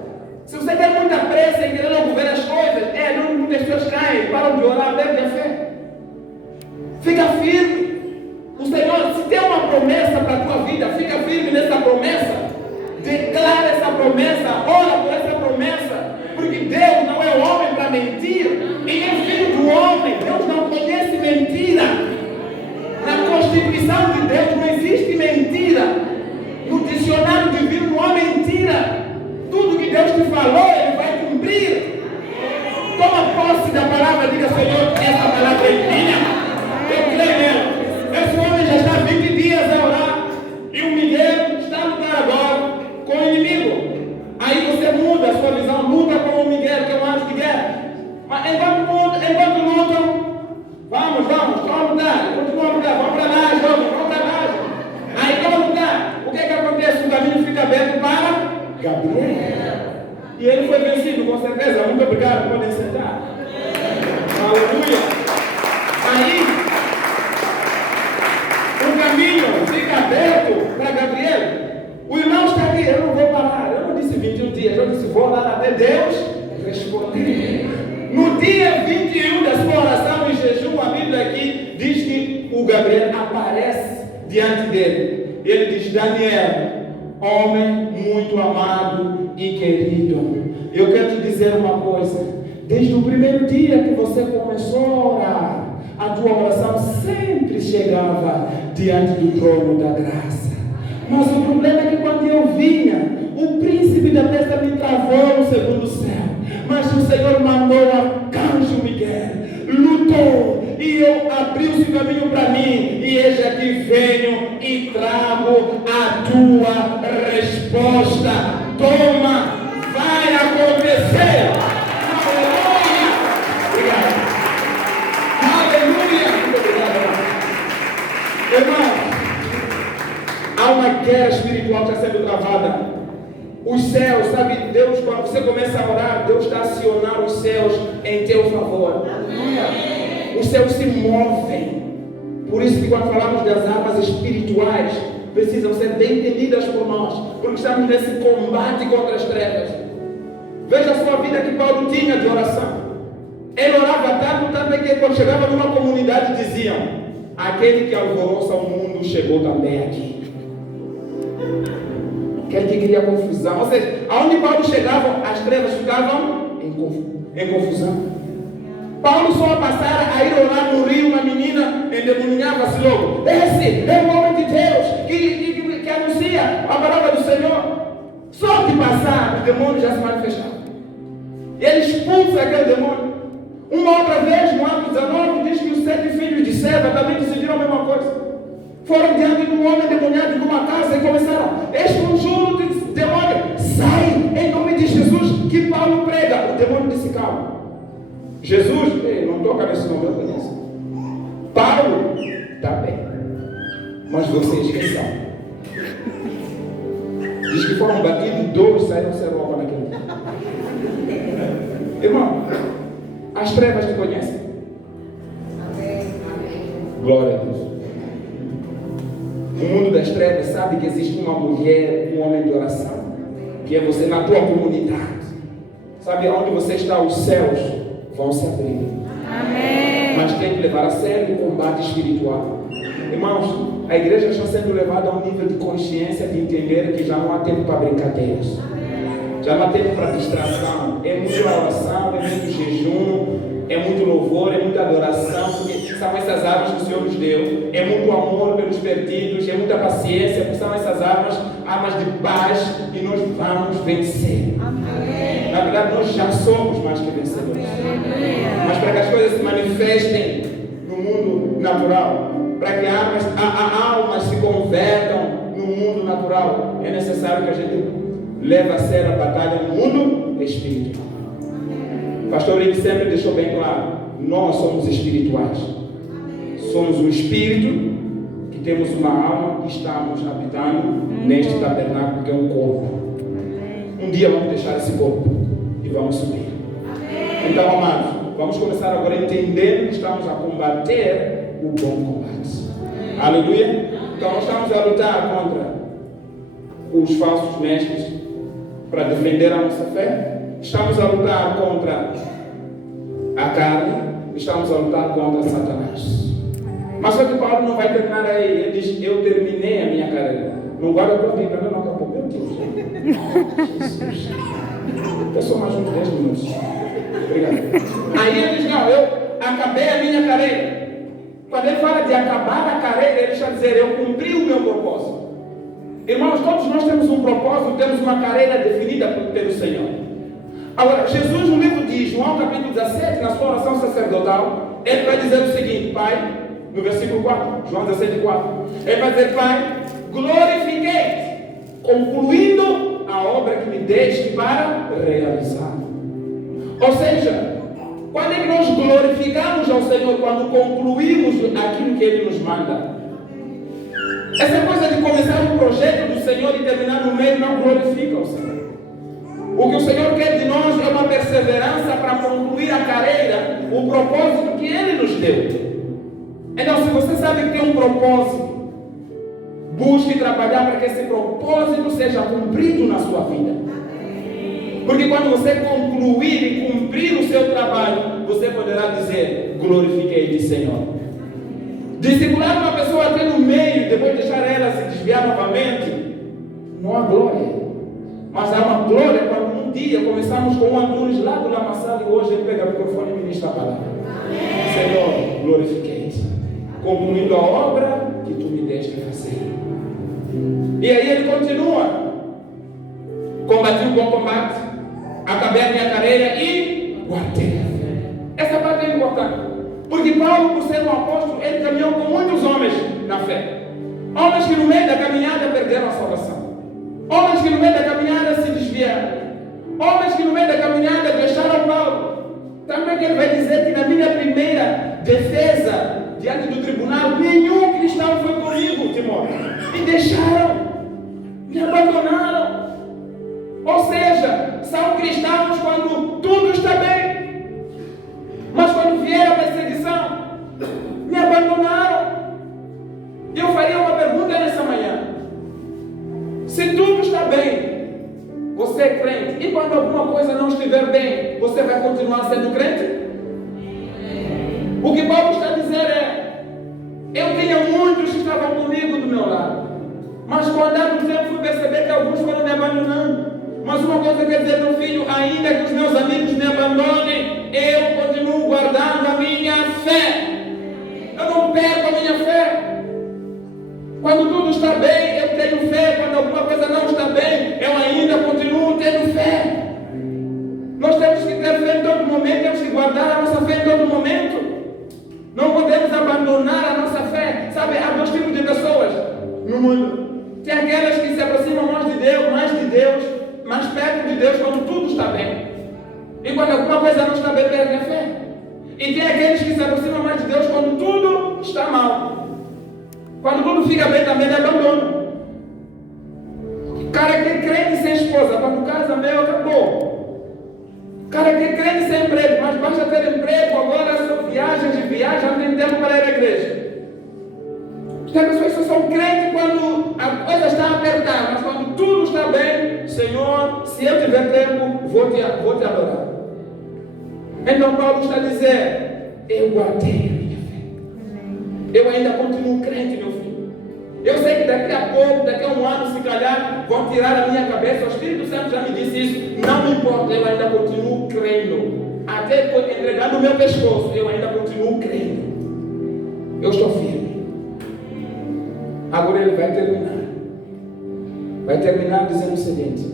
Se você tem muita pressa em querer logo ver as coisas, muitas pessoas caem, param de orar, perdem a fé. Fica firme. O Senhor, se tem uma promessa para a tua vida, fica firme nessa promessa. Declara essa promessa, ora por essa promessa. Porque Deus não é homem para mentir. Ele é filho do homem. Deus não conhece mentira. Na Constituição de Deus não existe mentira. No dicionário divino não há mentira. Tudo que Deus te falou, Ele vai cumprir. Toma posse da palavra, diga, Senhor, essa palavra é minha. Eu creio nela. Esse homem já está 20 dias a orar. E o Miguel está a lutar agora com o inimigo. Aí você muda a sua visão, luta com o Miguel, que é um anjo de guerra. Mas enquanto lutam, vamos, lutar, continua a lutar, vamos para lá, jovem, vamos para lá. Aí vamos lutar. O que acontece? O caminho fica aberto para Gabriel. E ele foi vencido, com certeza. Muito obrigado, podem sentar. Aleluia. Aí, o caminho fica aberto para Gabriel. O irmão está aqui, eu não vou parar. Eu não disse 21 dias, eu disse vou orar até Deus responder. No dia 21 da sua oração e jejum, a Bíblia aqui diz que o Gabriel aparece diante dele. Ele diz: Daniel, homem muito amado e querido, eu quero te dizer uma coisa. Desde o primeiro dia que você começou a orar, a tua oração sempre chegava diante do trono da graça. Mas o problema é que quando eu vinha, o príncipe da besta me travou no segundo céu. Mas o Senhor mandou o arcanjo Miguel, lutou, e eu abri o caminho para mim. E eis aqui venho e trago a tua resposta. Toma, vai acontecer. Aleluia. Obrigado. Aleluia. Muito obrigado, irmão. Há uma guerra espiritual que está sendo travada. Os céus, sabe, Deus, quando você começa a orar, Deus está a acionar os céus em teu favor. Os céus se movem. Por isso que quando falamos das armas espirituais, precisam ser bem entendidas por nós, porque estamos nesse combate contra as trevas. Veja a sua vida que Paulo tinha de oração. Ele orava tanto que quando chegava numa comunidade diziam: aquele que alvoroça o mundo chegou também aqui. Aquele que queria confusão. Ou seja, aonde Paulo chegava, as trevas ficavam em confusão. Paulo só a passar a ir orar no rio, uma menina endemoniava-se logo. Esse é o homem de Deus que anuncia a palavra do Senhor. Só de passar, o demônio já se manifestava. E ele expulsa aquele demônio. Uma outra vez, no Atos 19, diz que os 7 filhos de Seva também decidiram a mesma coisa. Foram diante de um homem demoniado numa casa e começaram: este conjunto de demônio, sai em nome de Jesus, que Paulo prega. O demônio disse: calma. Jesus, não toca nesse nome, eu conheço. Paulo, está bem. Mas vocês quem são? Diz que foram batidos 2, saíram sem roupa naquele dia. Irmão, as trevas te conhecem? Amém. Glória a Deus. O mundo das trevas sabe que existe uma mulher, um homem de oração, que é você na tua comunidade. Sabe onde você está, os céus vão se abrir. Amém. Mas tem que levar a sério o combate espiritual. Irmãos, a igreja está sendo levada a um nível de consciência, de entender que já não há tempo para brincadeiras. Já não há tempo para distração. É muita oração, é muito jejum, é muito louvor, é muita adoração, porque são essas armas que o Senhor nos deu. É muito amor pelos perdidos, é muita paciência, porque são essas armas de paz, e nós vamos vencer. Amém. Na verdade, nós já somos mais que vencedores. Amém. Mas para que as coisas se manifestem no mundo natural, para que almas se convertam no mundo natural, é necessário que a gente leve a sério a batalha no mundo espiritual. O pastor Rick sempre deixou bem claro: nós somos espirituais. Somos um espírito que temos uma alma que estamos habitando neste tabernáculo que é um corpo. Um dia vamos deixar esse corpo e vamos subir. Então, amados, vamos começar agora entendendo que estamos a combater o bom combate. Aleluia? Então nós estamos a lutar contra os falsos mestres para defender a nossa fé. Estamos a lutar contra a carne. Estamos a lutar contra Satanás. Mas só que Paulo não vai terminar aí. Ele diz: eu terminei a minha carreira. Não guarda a tua Bíblia, não acabou. Meu Deus. Jesus. Eu sou mais uns 10 minutos. Obrigado. Aí ele diz: não, eu acabei a minha carreira. Quando ele fala de acabar a carreira, ele está dizendo: eu cumpri o meu propósito. Irmãos, todos nós temos um propósito, temos uma carreira definida pelo Senhor. Agora, Jesus, no livro de João, capítulo 17, na sua oração sacerdotal, ele vai dizer o seguinte: Pai, no versículo 4, João 17, 4, ele vai dizer: Pai, glorifiquei-te, concluindo a obra que me deste para realizar. Ou seja, quando é que nós glorificamos ao Senhor? Quando concluímos aquilo que Ele nos manda. Essa coisa de começar um projeto do Senhor e terminar no meio não glorifica o Senhor. O que o Senhor quer de nós é uma perseverança para concluir a carreira, o propósito que Ele nos deu. Então, se você sabe que tem um propósito, busque trabalhar para que esse propósito seja cumprido na sua vida. Porque quando você concluir e cumprir o seu trabalho, você poderá dizer: glorifiquei-te, Senhor. Discipular uma pessoa até no meio, depois deixar ela se desviar novamente, não há glória. Mas há uma glória quando um dia começamos com o Antunes lá do Lamaçal e hoje ele pega o microfone e ministra a palavra. Senhor, glorifiquei-te, concluindo a obra que tu me deste fazer. E aí ele continua: combati o bom combate, acabei a minha carreira e guardei a fé. Essa parte é importante, porque Paulo, por ser um apóstolo, ele caminhou com muitos homens na fé. Homens que no meio da caminhada perderam a salvação. Homens que no meio da caminhada se desviaram. Homens que no meio da caminhada deixaram Paulo. Também que ele vai dizer que na minha primeira defesa diante do tribunal, nenhum cristão foi comigo, Timóteo. Me deixaram, me abandonaram. Ou seja, são cristãos quando tudo está bem, mas quando vier a perseguição, me abandonaram. Eu faria uma pergunta nessa manhã: se tudo está bem, você é crente, e quando alguma coisa não estiver bem, você vai continuar sendo crente? O que Paulo está a dizer é: eu tinha muitos que estavam comigo do meu lado, mas com o andar do tempo fui perceber que alguns foram me abandonando. Mas uma coisa quer dizer, meu filho, ainda que os meus amigos me abandonem, eu continuo guardando a minha fé. Eu não perco a minha fé. Quando tudo está bem, eu tenho fé. Quando alguma coisa não está bem, eu ainda continuo tendo fé. Nós temos que ter fé em todo momento, temos que guardar a nossa fé em todo momento. Não podemos abandonar a nossa fé. Sabe, há dois tipos de pessoas no mundo. Tem aquelas que se aproximam mais de Deus, mais perto de Deus quando tudo está bem. E quando alguma coisa não está bem, perdem a fé. E tem aqueles que se aproximam mais de Deus quando tudo está mal. Quando tudo fica bem também, ele abandona. O cara que é crente sem esposa, quando casa, meu, acabou. O cara que é crente sem emprego, mas basta ter emprego, agora são viagens e viagens, não tem tempo para ir à igreja. Tem pessoas que são crentes quando a coisa está apertada, mas quando tudo está bem, Senhor, se eu tiver tempo, vou te adorar. Então Paulo está a dizer: eu guardei a minha fé. Eu ainda continuo crente, meu filho. Eu sei que daqui a pouco, daqui a um ano, se calhar, vão tirar a minha cabeça. O Espírito Santo já me disse isso. Não me importa, eu ainda continuo crendo. Até entregando o meu pescoço, eu ainda continuo crendo. Eu estou firme. Agora ele vai terminar. Vai terminar dizendo o seguinte: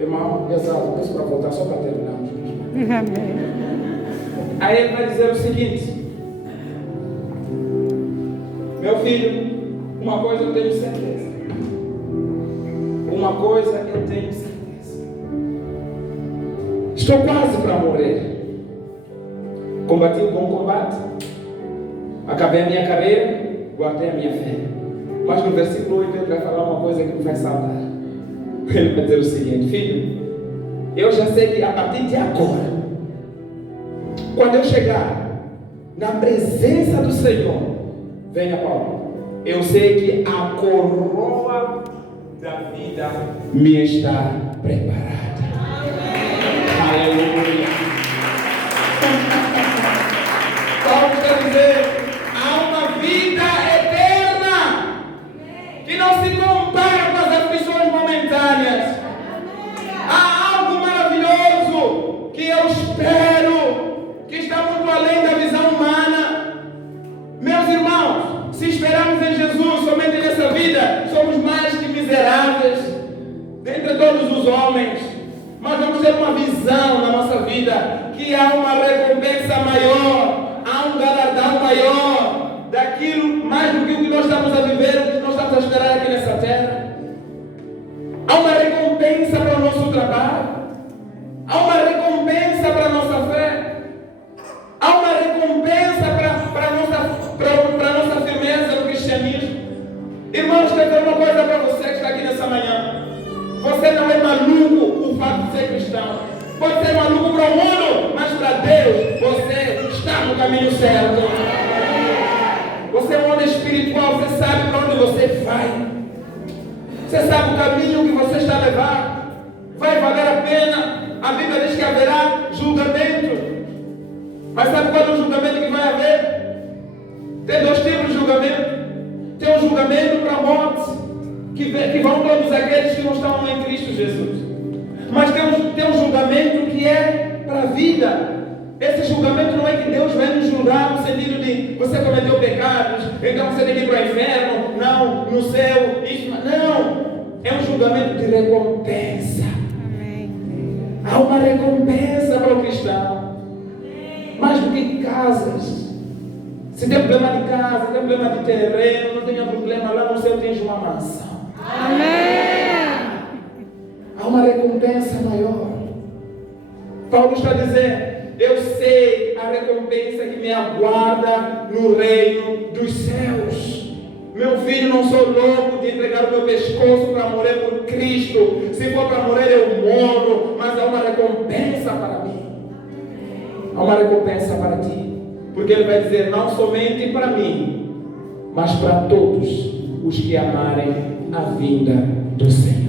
irmão, exato, peço para voltar só para terminarmos. Amém. Aí ele vai dizer o seguinte: meu filho, uma coisa eu tenho certeza. Uma coisa eu tenho certeza. Estou quase para morrer. Combati o bom combate. Acabei a minha carreira. Guardei a minha fé. Mas no versículo 8 ele vai falar uma coisa que me vai saltar. Ele vai dizer o seguinte: filho, eu já sei que a partir de agora, quando eu chegar na presença do Senhor, venha Paulo, eu sei que a coroa da vida me está preparada. Aleluia. Paulo quer dizer: há uma vida eterna que não se compara com as aflições momentâneas. Há algo maravilhoso que eu espero, que está muito além da visão humana. Meus irmãos, se esperamos em Jesus somente nessa vida, somos mais que miseráveis dentre todos os homens. Mas vamos ter uma visão na nossa vida que há uma recompensa maior, há um galardão maior daquilo, mais do que o que nós estamos a viver, o que nós estamos a esperar aqui nessa terra. Há uma recompensa para o nosso trabalho, há uma recompensa para a nossa fé, há uma recompensa para a nossa firmeza no cristianismo. Irmãos, quero dizer uma coisa para você que está aqui nessa manhã: você não é maluco. do fato de ser cristão. Pode ser maluco para o mundo, mas para Deus você está no caminho certo. Você é um homem espiritual, você sabe para onde você vai. Você sabe o caminho que você está levando. Vai valer a pena. A Bíblia diz que haverá julgamento. Mas sabe qual é o julgamento que vai haver? Tem dois tipos de julgamento. Tem um julgamento para a morte, que vão todos aqueles que não estão em Cristo Jesus. Mas tem um julgamento que é para a vida. Esse julgamento não é que Deus vai nos julgar no sentido de você cometeu pecados, então você tem que ir para o inferno, não, no céu, isso, não. É um julgamento de recompensa. Há uma recompensa para o cristão. Mais do que casas. Se tem problema de casa, tem problema de terreno, não tenha problema, lá no céu tens uma mansão. Amém. Há uma recompensa maior. Paulo está dizendo, eu sei a recompensa que me aguarda no reino dos céus. Meu filho, não sou louco de entregar o meu pescoço para morrer por Cristo. Se for para morrer, eu morro, mas há uma recompensa para mim. Há uma recompensa para ti. Porque ele vai dizer, não somente para mim, mas para todos os que amarem a vinda do Senhor.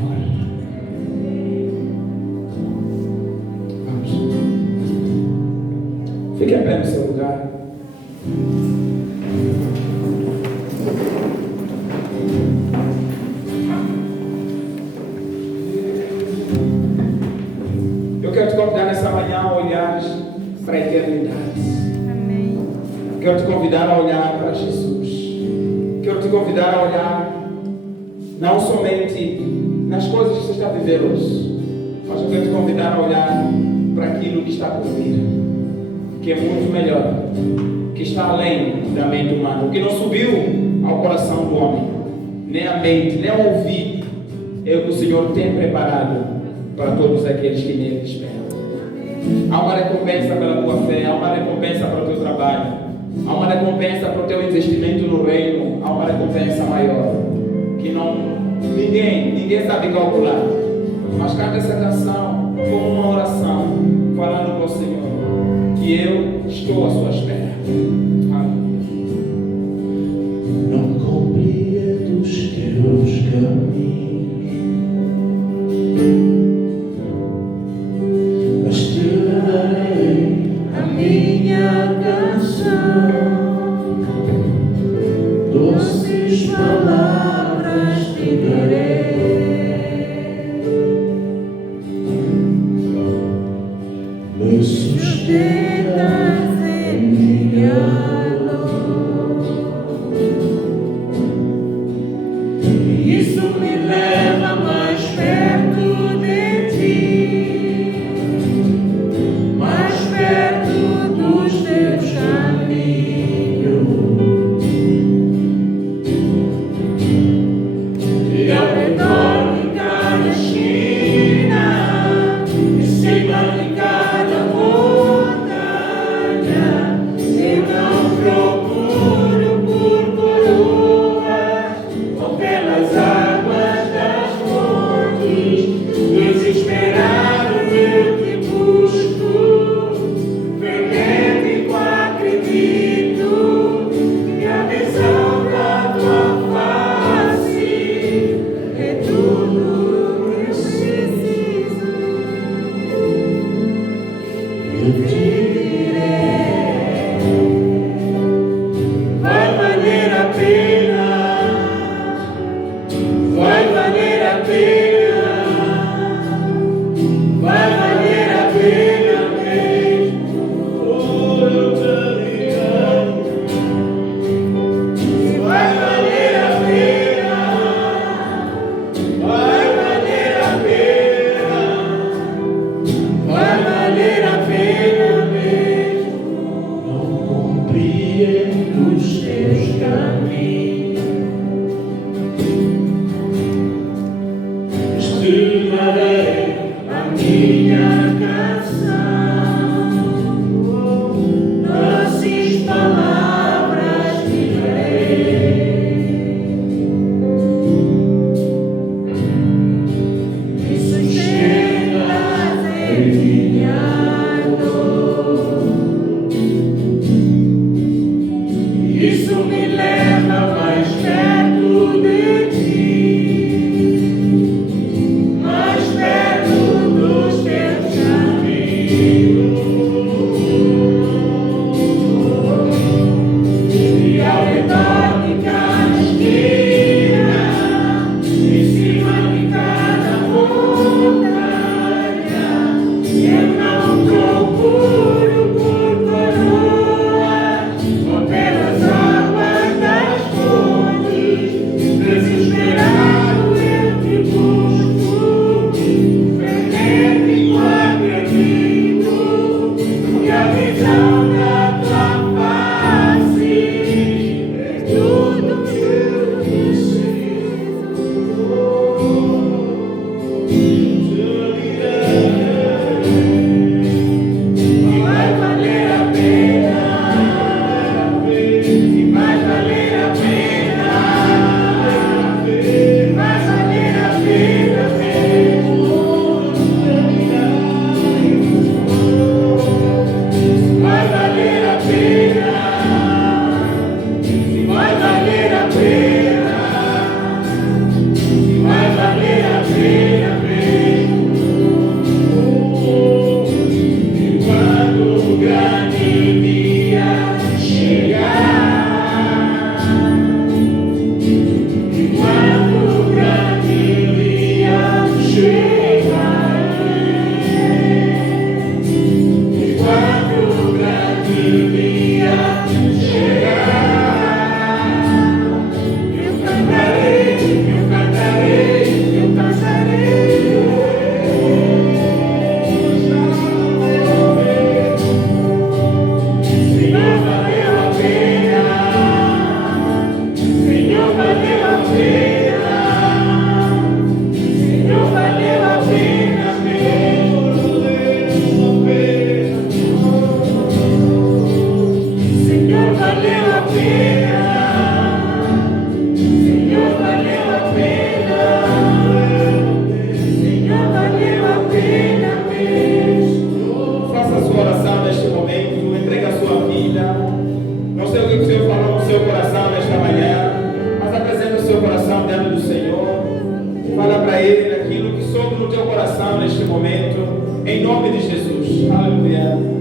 Vamos. Fique em pé no seu lugar. Eu quero te convidar nessa manhã a olhar para a eternidade. Quero te convidar a olhar para Jesus. Quero te convidar a olhar não somente nas coisas que você está vivendo hoje, mas eu quero te convidar a olhar para aquilo que está por vir, que é muito melhor, que está além da mente humana, o que não subiu ao coração do homem, nem a mente, nem o ouvido, é o que o Senhor tem preparado para todos aqueles que nele esperam. Há uma recompensa pela tua fé, há uma recompensa para o teu trabalho. Há uma recompensa para o teu investimento no reino. Há uma recompensa maior que ninguém sabe calcular. Mas canta essa canção como uma oração, falando para o Senhor que eu estou à sua espera. Não compreendo os teus caminhos, mas te darei a minha canção. Doces palavras te darei, me sustentas em minha dor, e isso me leva mais perto de ti, mais perto dos teus caminhos. em nome de Jesus. Aleluia.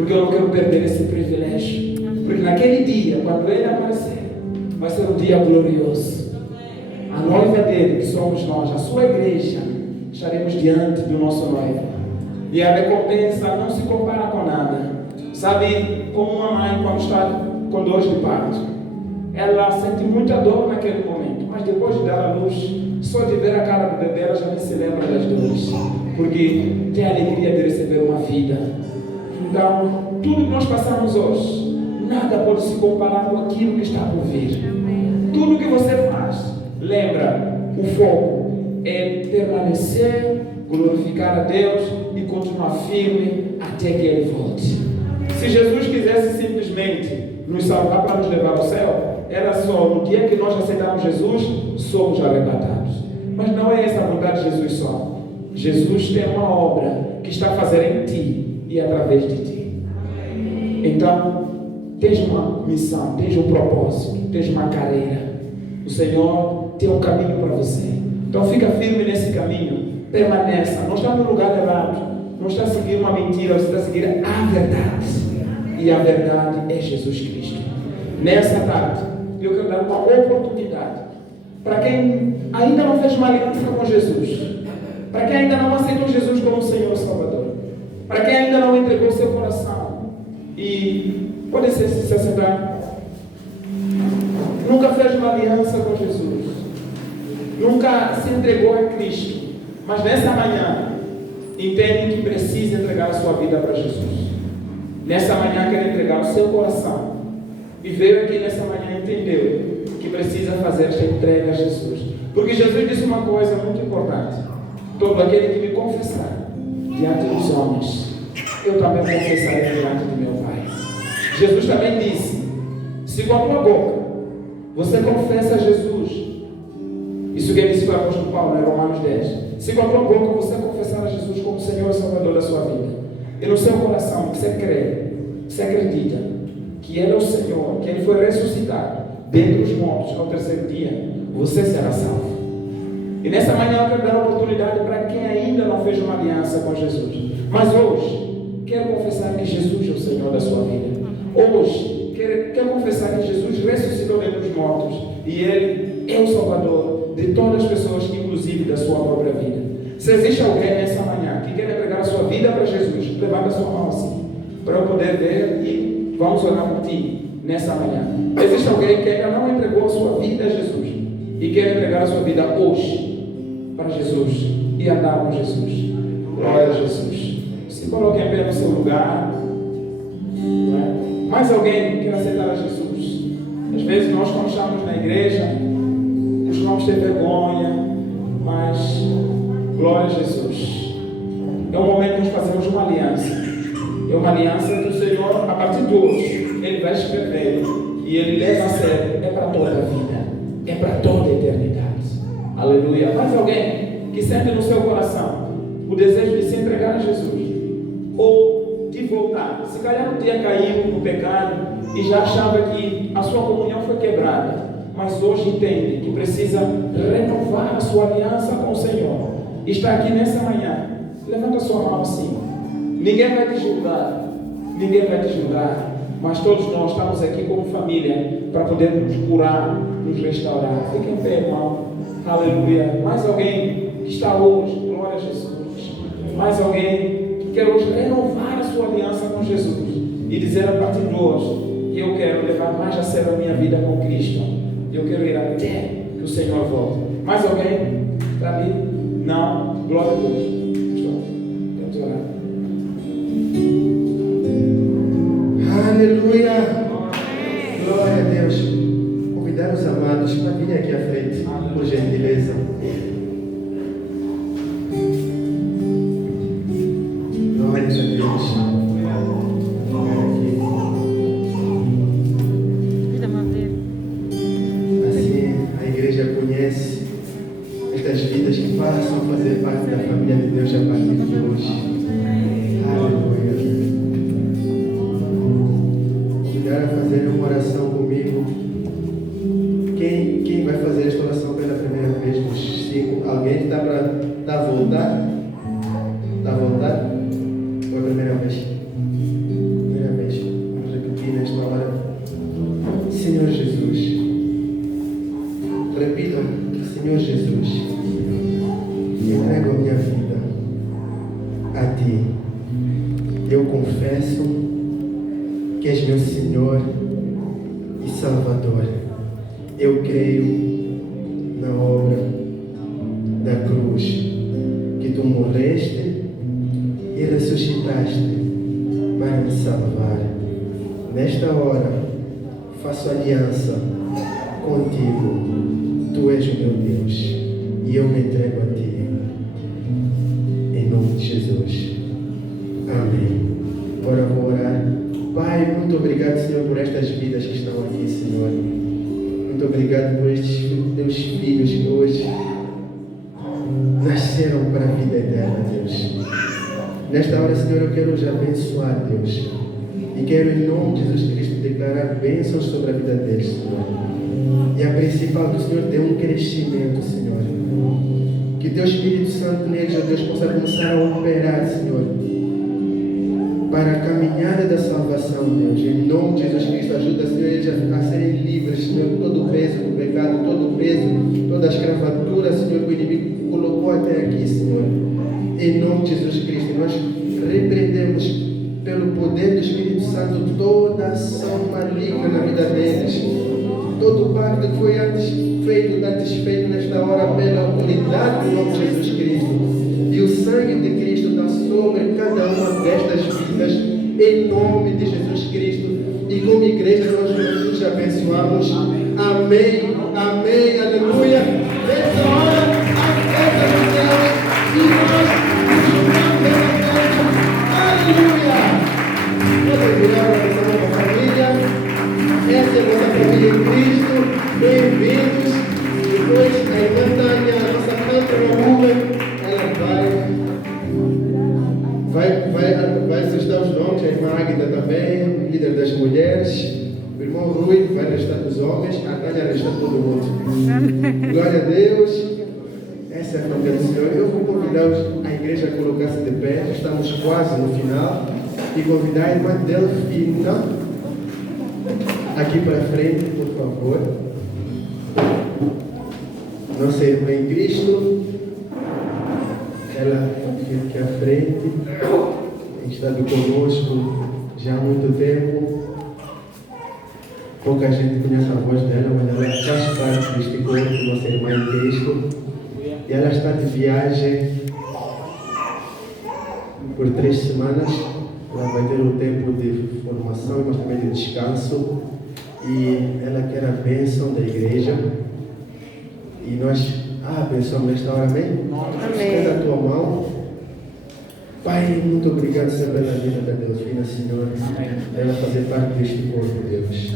Porque eu não quero perder esse privilégio. Porque naquele dia, quando Ele aparecer, vai ser um dia glorioso. A noiva dele, que somos nós, a sua igreja, estaremos diante do nosso noivo. E a recompensa não se compara com nada. Sabe, como uma mãe quando está com dores de parto, ela sente muita dor naquele momento, mas depois de dar a luz, só de ver a cara do bebê, ela já nem se lembra das dores, porque tem a alegria de receber uma vida. Então, tudo que nós passamos hoje nada pode se comparar com aquilo que está por vir. Tudo que você faz, lembra, o foco é permanecer, glorificar a Deus e continuar firme até que Ele volte. Se Jesus quisesse simplesmente nos salvar para nos levar ao céu, era só no dia que nós aceitamos Jesus, somos arrebatados. Mas não é essa a vontade de Jesus só. Jesus tem uma obra que está a fazer em ti e através de ti. Então, tens uma missão, tens um propósito, tens uma carreira. O Senhor tem um caminho para você. Então fica firme nesse caminho, permaneça. Não está no lugar errado, não está a seguir uma mentira, você está a seguir a verdade. E a verdade é Jesus Cristo. Nessa tarde, eu quero dar uma oportunidade para quem ainda não fez uma aliança com Jesus, para quem ainda não aceitou Jesus como Senhor e Salvador, para quem ainda não entregou seu coração e pode ser se sentar. Nunca fez uma aliança com Jesus, nunca se entregou a Cristo, mas nessa manhã entende que precisa entregar a sua vida para Jesus. Nessa manhã quer entregar o seu coração e veio aqui nessa manhã e entendeu que precisa fazer esta entrega a Jesus. Porque Jesus disse uma coisa muito importante: todo aquele que me confessar diante dos homens, eu também confessarei diante de meu Pai. Jesus também disse: se com a tua boca você confessa a Jesus, isso que ele disse para o apóstolo Paulo em Romanos 10, se com a tua boca você confessar a Jesus como Senhor e Salvador da sua vida, e no seu coração você crê, você acredita que Ele é o Senhor, que Ele foi ressuscitado dentre os mortos ao terceiro dia, você será salvo. E nessa manhã eu quero dar a oportunidade para quem ainda não fez uma aliança com Jesus, mas hoje quer confessar que Jesus é o Senhor da sua vida. Hoje quer confessar que Jesus ressuscitou dentre os mortos e Ele é o Salvador de todas as pessoas, inclusive da sua própria vida. Se existe alguém nessa manhã que quer entregar a sua vida para Jesus, levanta a sua mão assim, para eu poder ver e vamos orar por ti nessa manhã. Existe alguém que ainda não entregou a sua vida a Jesus e quer entregar a sua vida hoje para Jesus e andar com Jesus. Glória a Jesus. Se coloque em pé no seu lugar. Não é? Mais alguém que quer aceitar a Jesus? Às vezes nós, quando estamos na igreja, costumamos ter vergonha, mas glória a Jesus. É um momento que nós fazemos uma aliança. É uma aliança que o Senhor, a partir de hoje, Ele vai escrever e Ele leva a sério. É para toda a vida, é para toda a eternidade. Aleluia. Mais alguém que sente no seu coração o desejo de se entregar a Jesus ou de voltar? Se calhar um dia caiu no pecado e já achava que a sua comunhão foi quebrada, mas hoje entende que precisa renovar a sua aliança com o Senhor. Está aqui nessa manhã. Levanta a sua mão assim. Ninguém vai te julgar. Ninguém vai te julgar. Mas todos nós estamos aqui como família para poder nos curar, nos restaurar. Fique em pé, irmão. Aleluia. Mais alguém que está hoje, glória a Jesus. Mais alguém que quer hoje renovar a sua aliança com Jesus e dizer a partir de hoje que eu quero levar mais a sério a minha vida com Cristo. Eu quero ir até que o Senhor volte. Mais alguém? Está ali? Não? Glória a Deus. Vamos orar. Aleluia! Glória a Deus. Convidar os amados para virem aqui à frente, por gentileza. Glória a Deus. Assim a igreja conhece estas vidas que passam a fazer parte da família de Deus a partir de hoje. Aleluia. Convidar a fazer uma oração comigo. Quem vai fazer esta oração pela primeira vez dos 5? Alguém que está a voltar? Está a voltar? Ou a primeira vez? Primeira vez. Vamos repetir nesta hora. Senhor Jesus. Repita. Senhor Jesus. Entrego a minha vida a Ti. Eu confesso que és meu Senhor e Salvador. Eu creio na obra da cruz, que Tu morreste e ressuscitaste para me salvar. nesta hora, faço aliança contigo. Tu és o meu Deus e eu me entrego a ti. Em nome de Jesus. Amém. Agora vou orar. Pai, muito obrigado, Senhor, por estas vidas que estão aqui, Senhor. Muito obrigado por estes teus filhos que hoje nasceram para a vida eterna, Deus. Nesta hora, Senhor, eu quero os abençoar, Deus. E quero, em nome de Jesus Cristo, declarar bênçãos sobre a vida deles, Senhor. E a principal, que o Senhor dê um crescimento, Senhor. Que Teu Espírito Santo neles, ó Deus, possa começar a operar, Senhor, para a caminhada da salvação, Deus. Em nome de Jesus Cristo, ajuda, Senhor, eles a serem livres, Senhor, de todo o peso do pecado, todo o peso, toda a escravatura, Senhor, que o inimigo colocou até aqui, Senhor. Em nome de Jesus Cristo, nós repreendemos pelo poder do Espírito Santo toda ação maligna na vida deles. Todo o pacto que foi antes feito nesta hora pela autoridade do nome de Jesus Cristo. E o sangue de Cristo está sobre cada uma destas vidas, em nome de Jesus Cristo. E como igreja nós nos abençoamos. Amém, amém, aleluia. Nesta hora, a festa de Deus e nós nos juntamos. Aleluia. Vamos virar a atenção da família. Essa é a nossa família em Cristo. Bem-vindos. Depois a irmã Tânia, a nossa cantora Uber, ela vai assustar os nomes. A irmã Águida também, líder das mulheres. O irmão Rui vai restar dos homens. A Tânia resta todo mundo. Glória a Deus. Essa é a família do Senhor. Eu vou convidar a igreja a colocar-se de pé. Já estamos quase no final. E convidar a irmã Delfina aqui para frente, por favor. Nossa irmã em Cristo. Ela aqui à frente. Tem estado conosco já há muito tempo. Pouca gente conhece a voz dela, mas ela faz parte deste corpo, nossa irmã em Cristo. E ela está de viagem por 3 semanas. Ela vai ter um tempo de formação, mas também de descanso. E ela quer a bênção da igreja. E nós abençoamos nesta hora, amém? Amém. Estenda a tua mão. Pai, muito obrigado, Senhor, pela vida da Delfina, Senhor. Ela fazer parte deste corpo, Deus.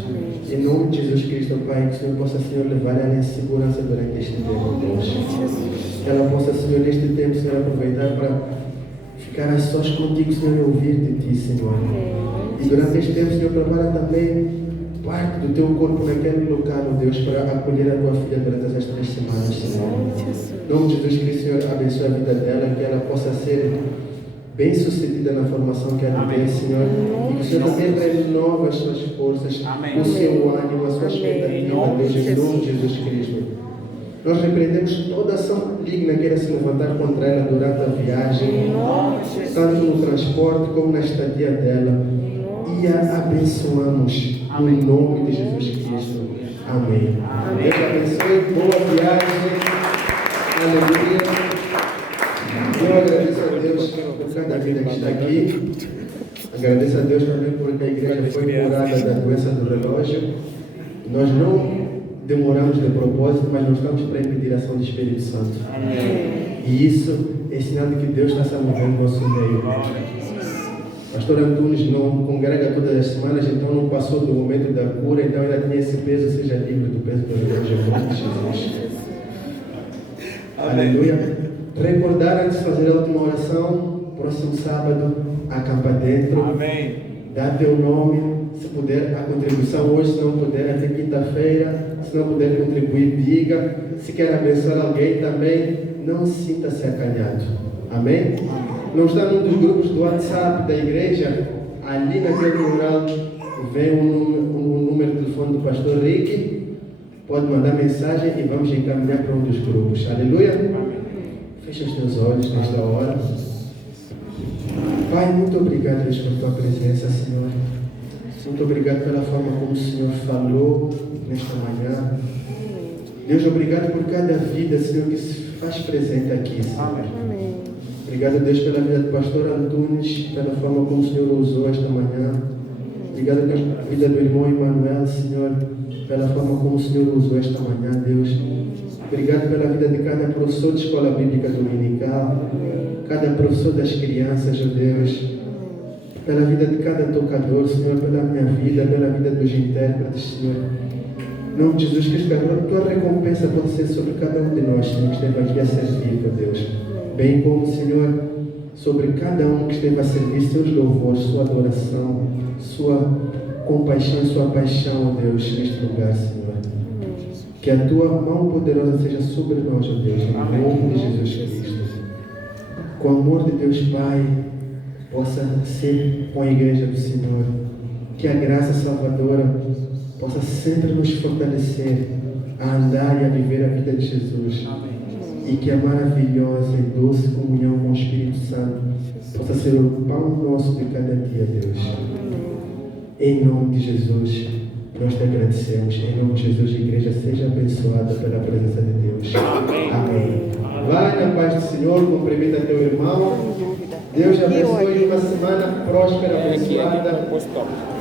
Em nome de Jesus Cristo, Pai, que o Senhor possa, Senhor, levar ela em segurança durante este tempo, Deus. Que ela possa, Senhor, neste tempo, Senhor, aproveitar para ficar a sós contigo, Senhor, e ouvir de Ti, Senhor. E durante este tempo, Senhor, prepara também parte do Teu corpo naquele local, Deus, para acolher a Tua filha durante essas 3 semanas, Senhor. Em nome de Jesus Cristo, Senhor, abençoe a vida dela, que ela possa ser bem sucedida na formação que ela tem, Senhor. E que o Senhor também renova as suas forças, o seu ânimo, a sua expectativa, Deus, em nome de Jesus Cristo. Nós repreendemos toda ação maligna que queira se levantar contra ela durante a viagem, tanto no transporte como na estadia dela. E a abençoamos no nome de Jesus Cristo. Amém. Deus abençoe, boa viagem. Aleluia. Eu agradeço a Deus por cada vida que está aqui. Agradeço a Deus também porque a igreja foi curada da doença do relógio. Nós não demoramos de propósito, mas nós estamos para impedir a ação do Espírito Santo. Amém. E isso é sinal de que Deus está se movendo no nosso meio. Pastor Antunes não congrega todas as semanas, então não passou do momento da cura, então ainda tinha esse peso, seja livre do peso do relógio, em nome de Jesus. Aleluia. Recordar antes de fazer a última oração, próximo sábado, acampa dentro. Amém. Dá teu nome, se puder, a contribuição hoje, se não puder, até quinta-feira. Se não puder contribuir, diga. Se quer abençoar alguém também, não sinta-se acanhado. Amém? Não está num dos grupos do WhatsApp da igreja? Ali naquele mural vem um número de telefone do pastor Rick. Pode mandar mensagem e vamos encaminhar para um dos grupos. Aleluia? Amém. Fecha os teus olhos nesta hora. Pai, muito obrigado, Deus, por tua presença, Senhor. Muito obrigado pela forma como o Senhor falou nesta manhã. Deus, obrigado por cada vida, Senhor, que se faz presente aqui, Senhor. Amém. Obrigado, Deus, pela vida do pastor Antunes, pela forma como o Senhor o usou esta manhã. Obrigado pela vida do irmão Emanuel, Senhor, pela forma como o Senhor usou esta manhã, Deus. Obrigado pela vida de cada professor de escola bíblica dominical, cada professor das crianças, ó Deus, pela vida de cada tocador, Senhor, pela minha vida, pela vida dos intérpretes, Senhor. Em nome de Jesus Cristo, a tua recompensa pode ser sobre cada um de nós, Senhor, que esteve aqui a servir, ó Deus. Bem como, Senhor, sobre cada um que esteve a servir seus louvores, sua adoração, sua compaixão e sua paixão, ó Deus, neste lugar, Senhor. Que a tua mão poderosa seja sobre nós, ó Deus, em nome de Jesus Cristo. Com o amor de Deus Pai, possa ser com a igreja do Senhor. Que a graça salvadora possa sempre nos fortalecer a andar e a viver a vida de Jesus. E que a maravilhosa e doce comunhão com o Espírito Santo possa ser o pão nosso de cada dia, Deus. Em nome de Jesus, nós te agradecemos. Em nome de Jesus, a igreja seja abençoada pela presença de Deus. Amém. Vai na paz do Senhor, cumprimenta teu irmão. Deus abençoe uma semana próspera, abençoada.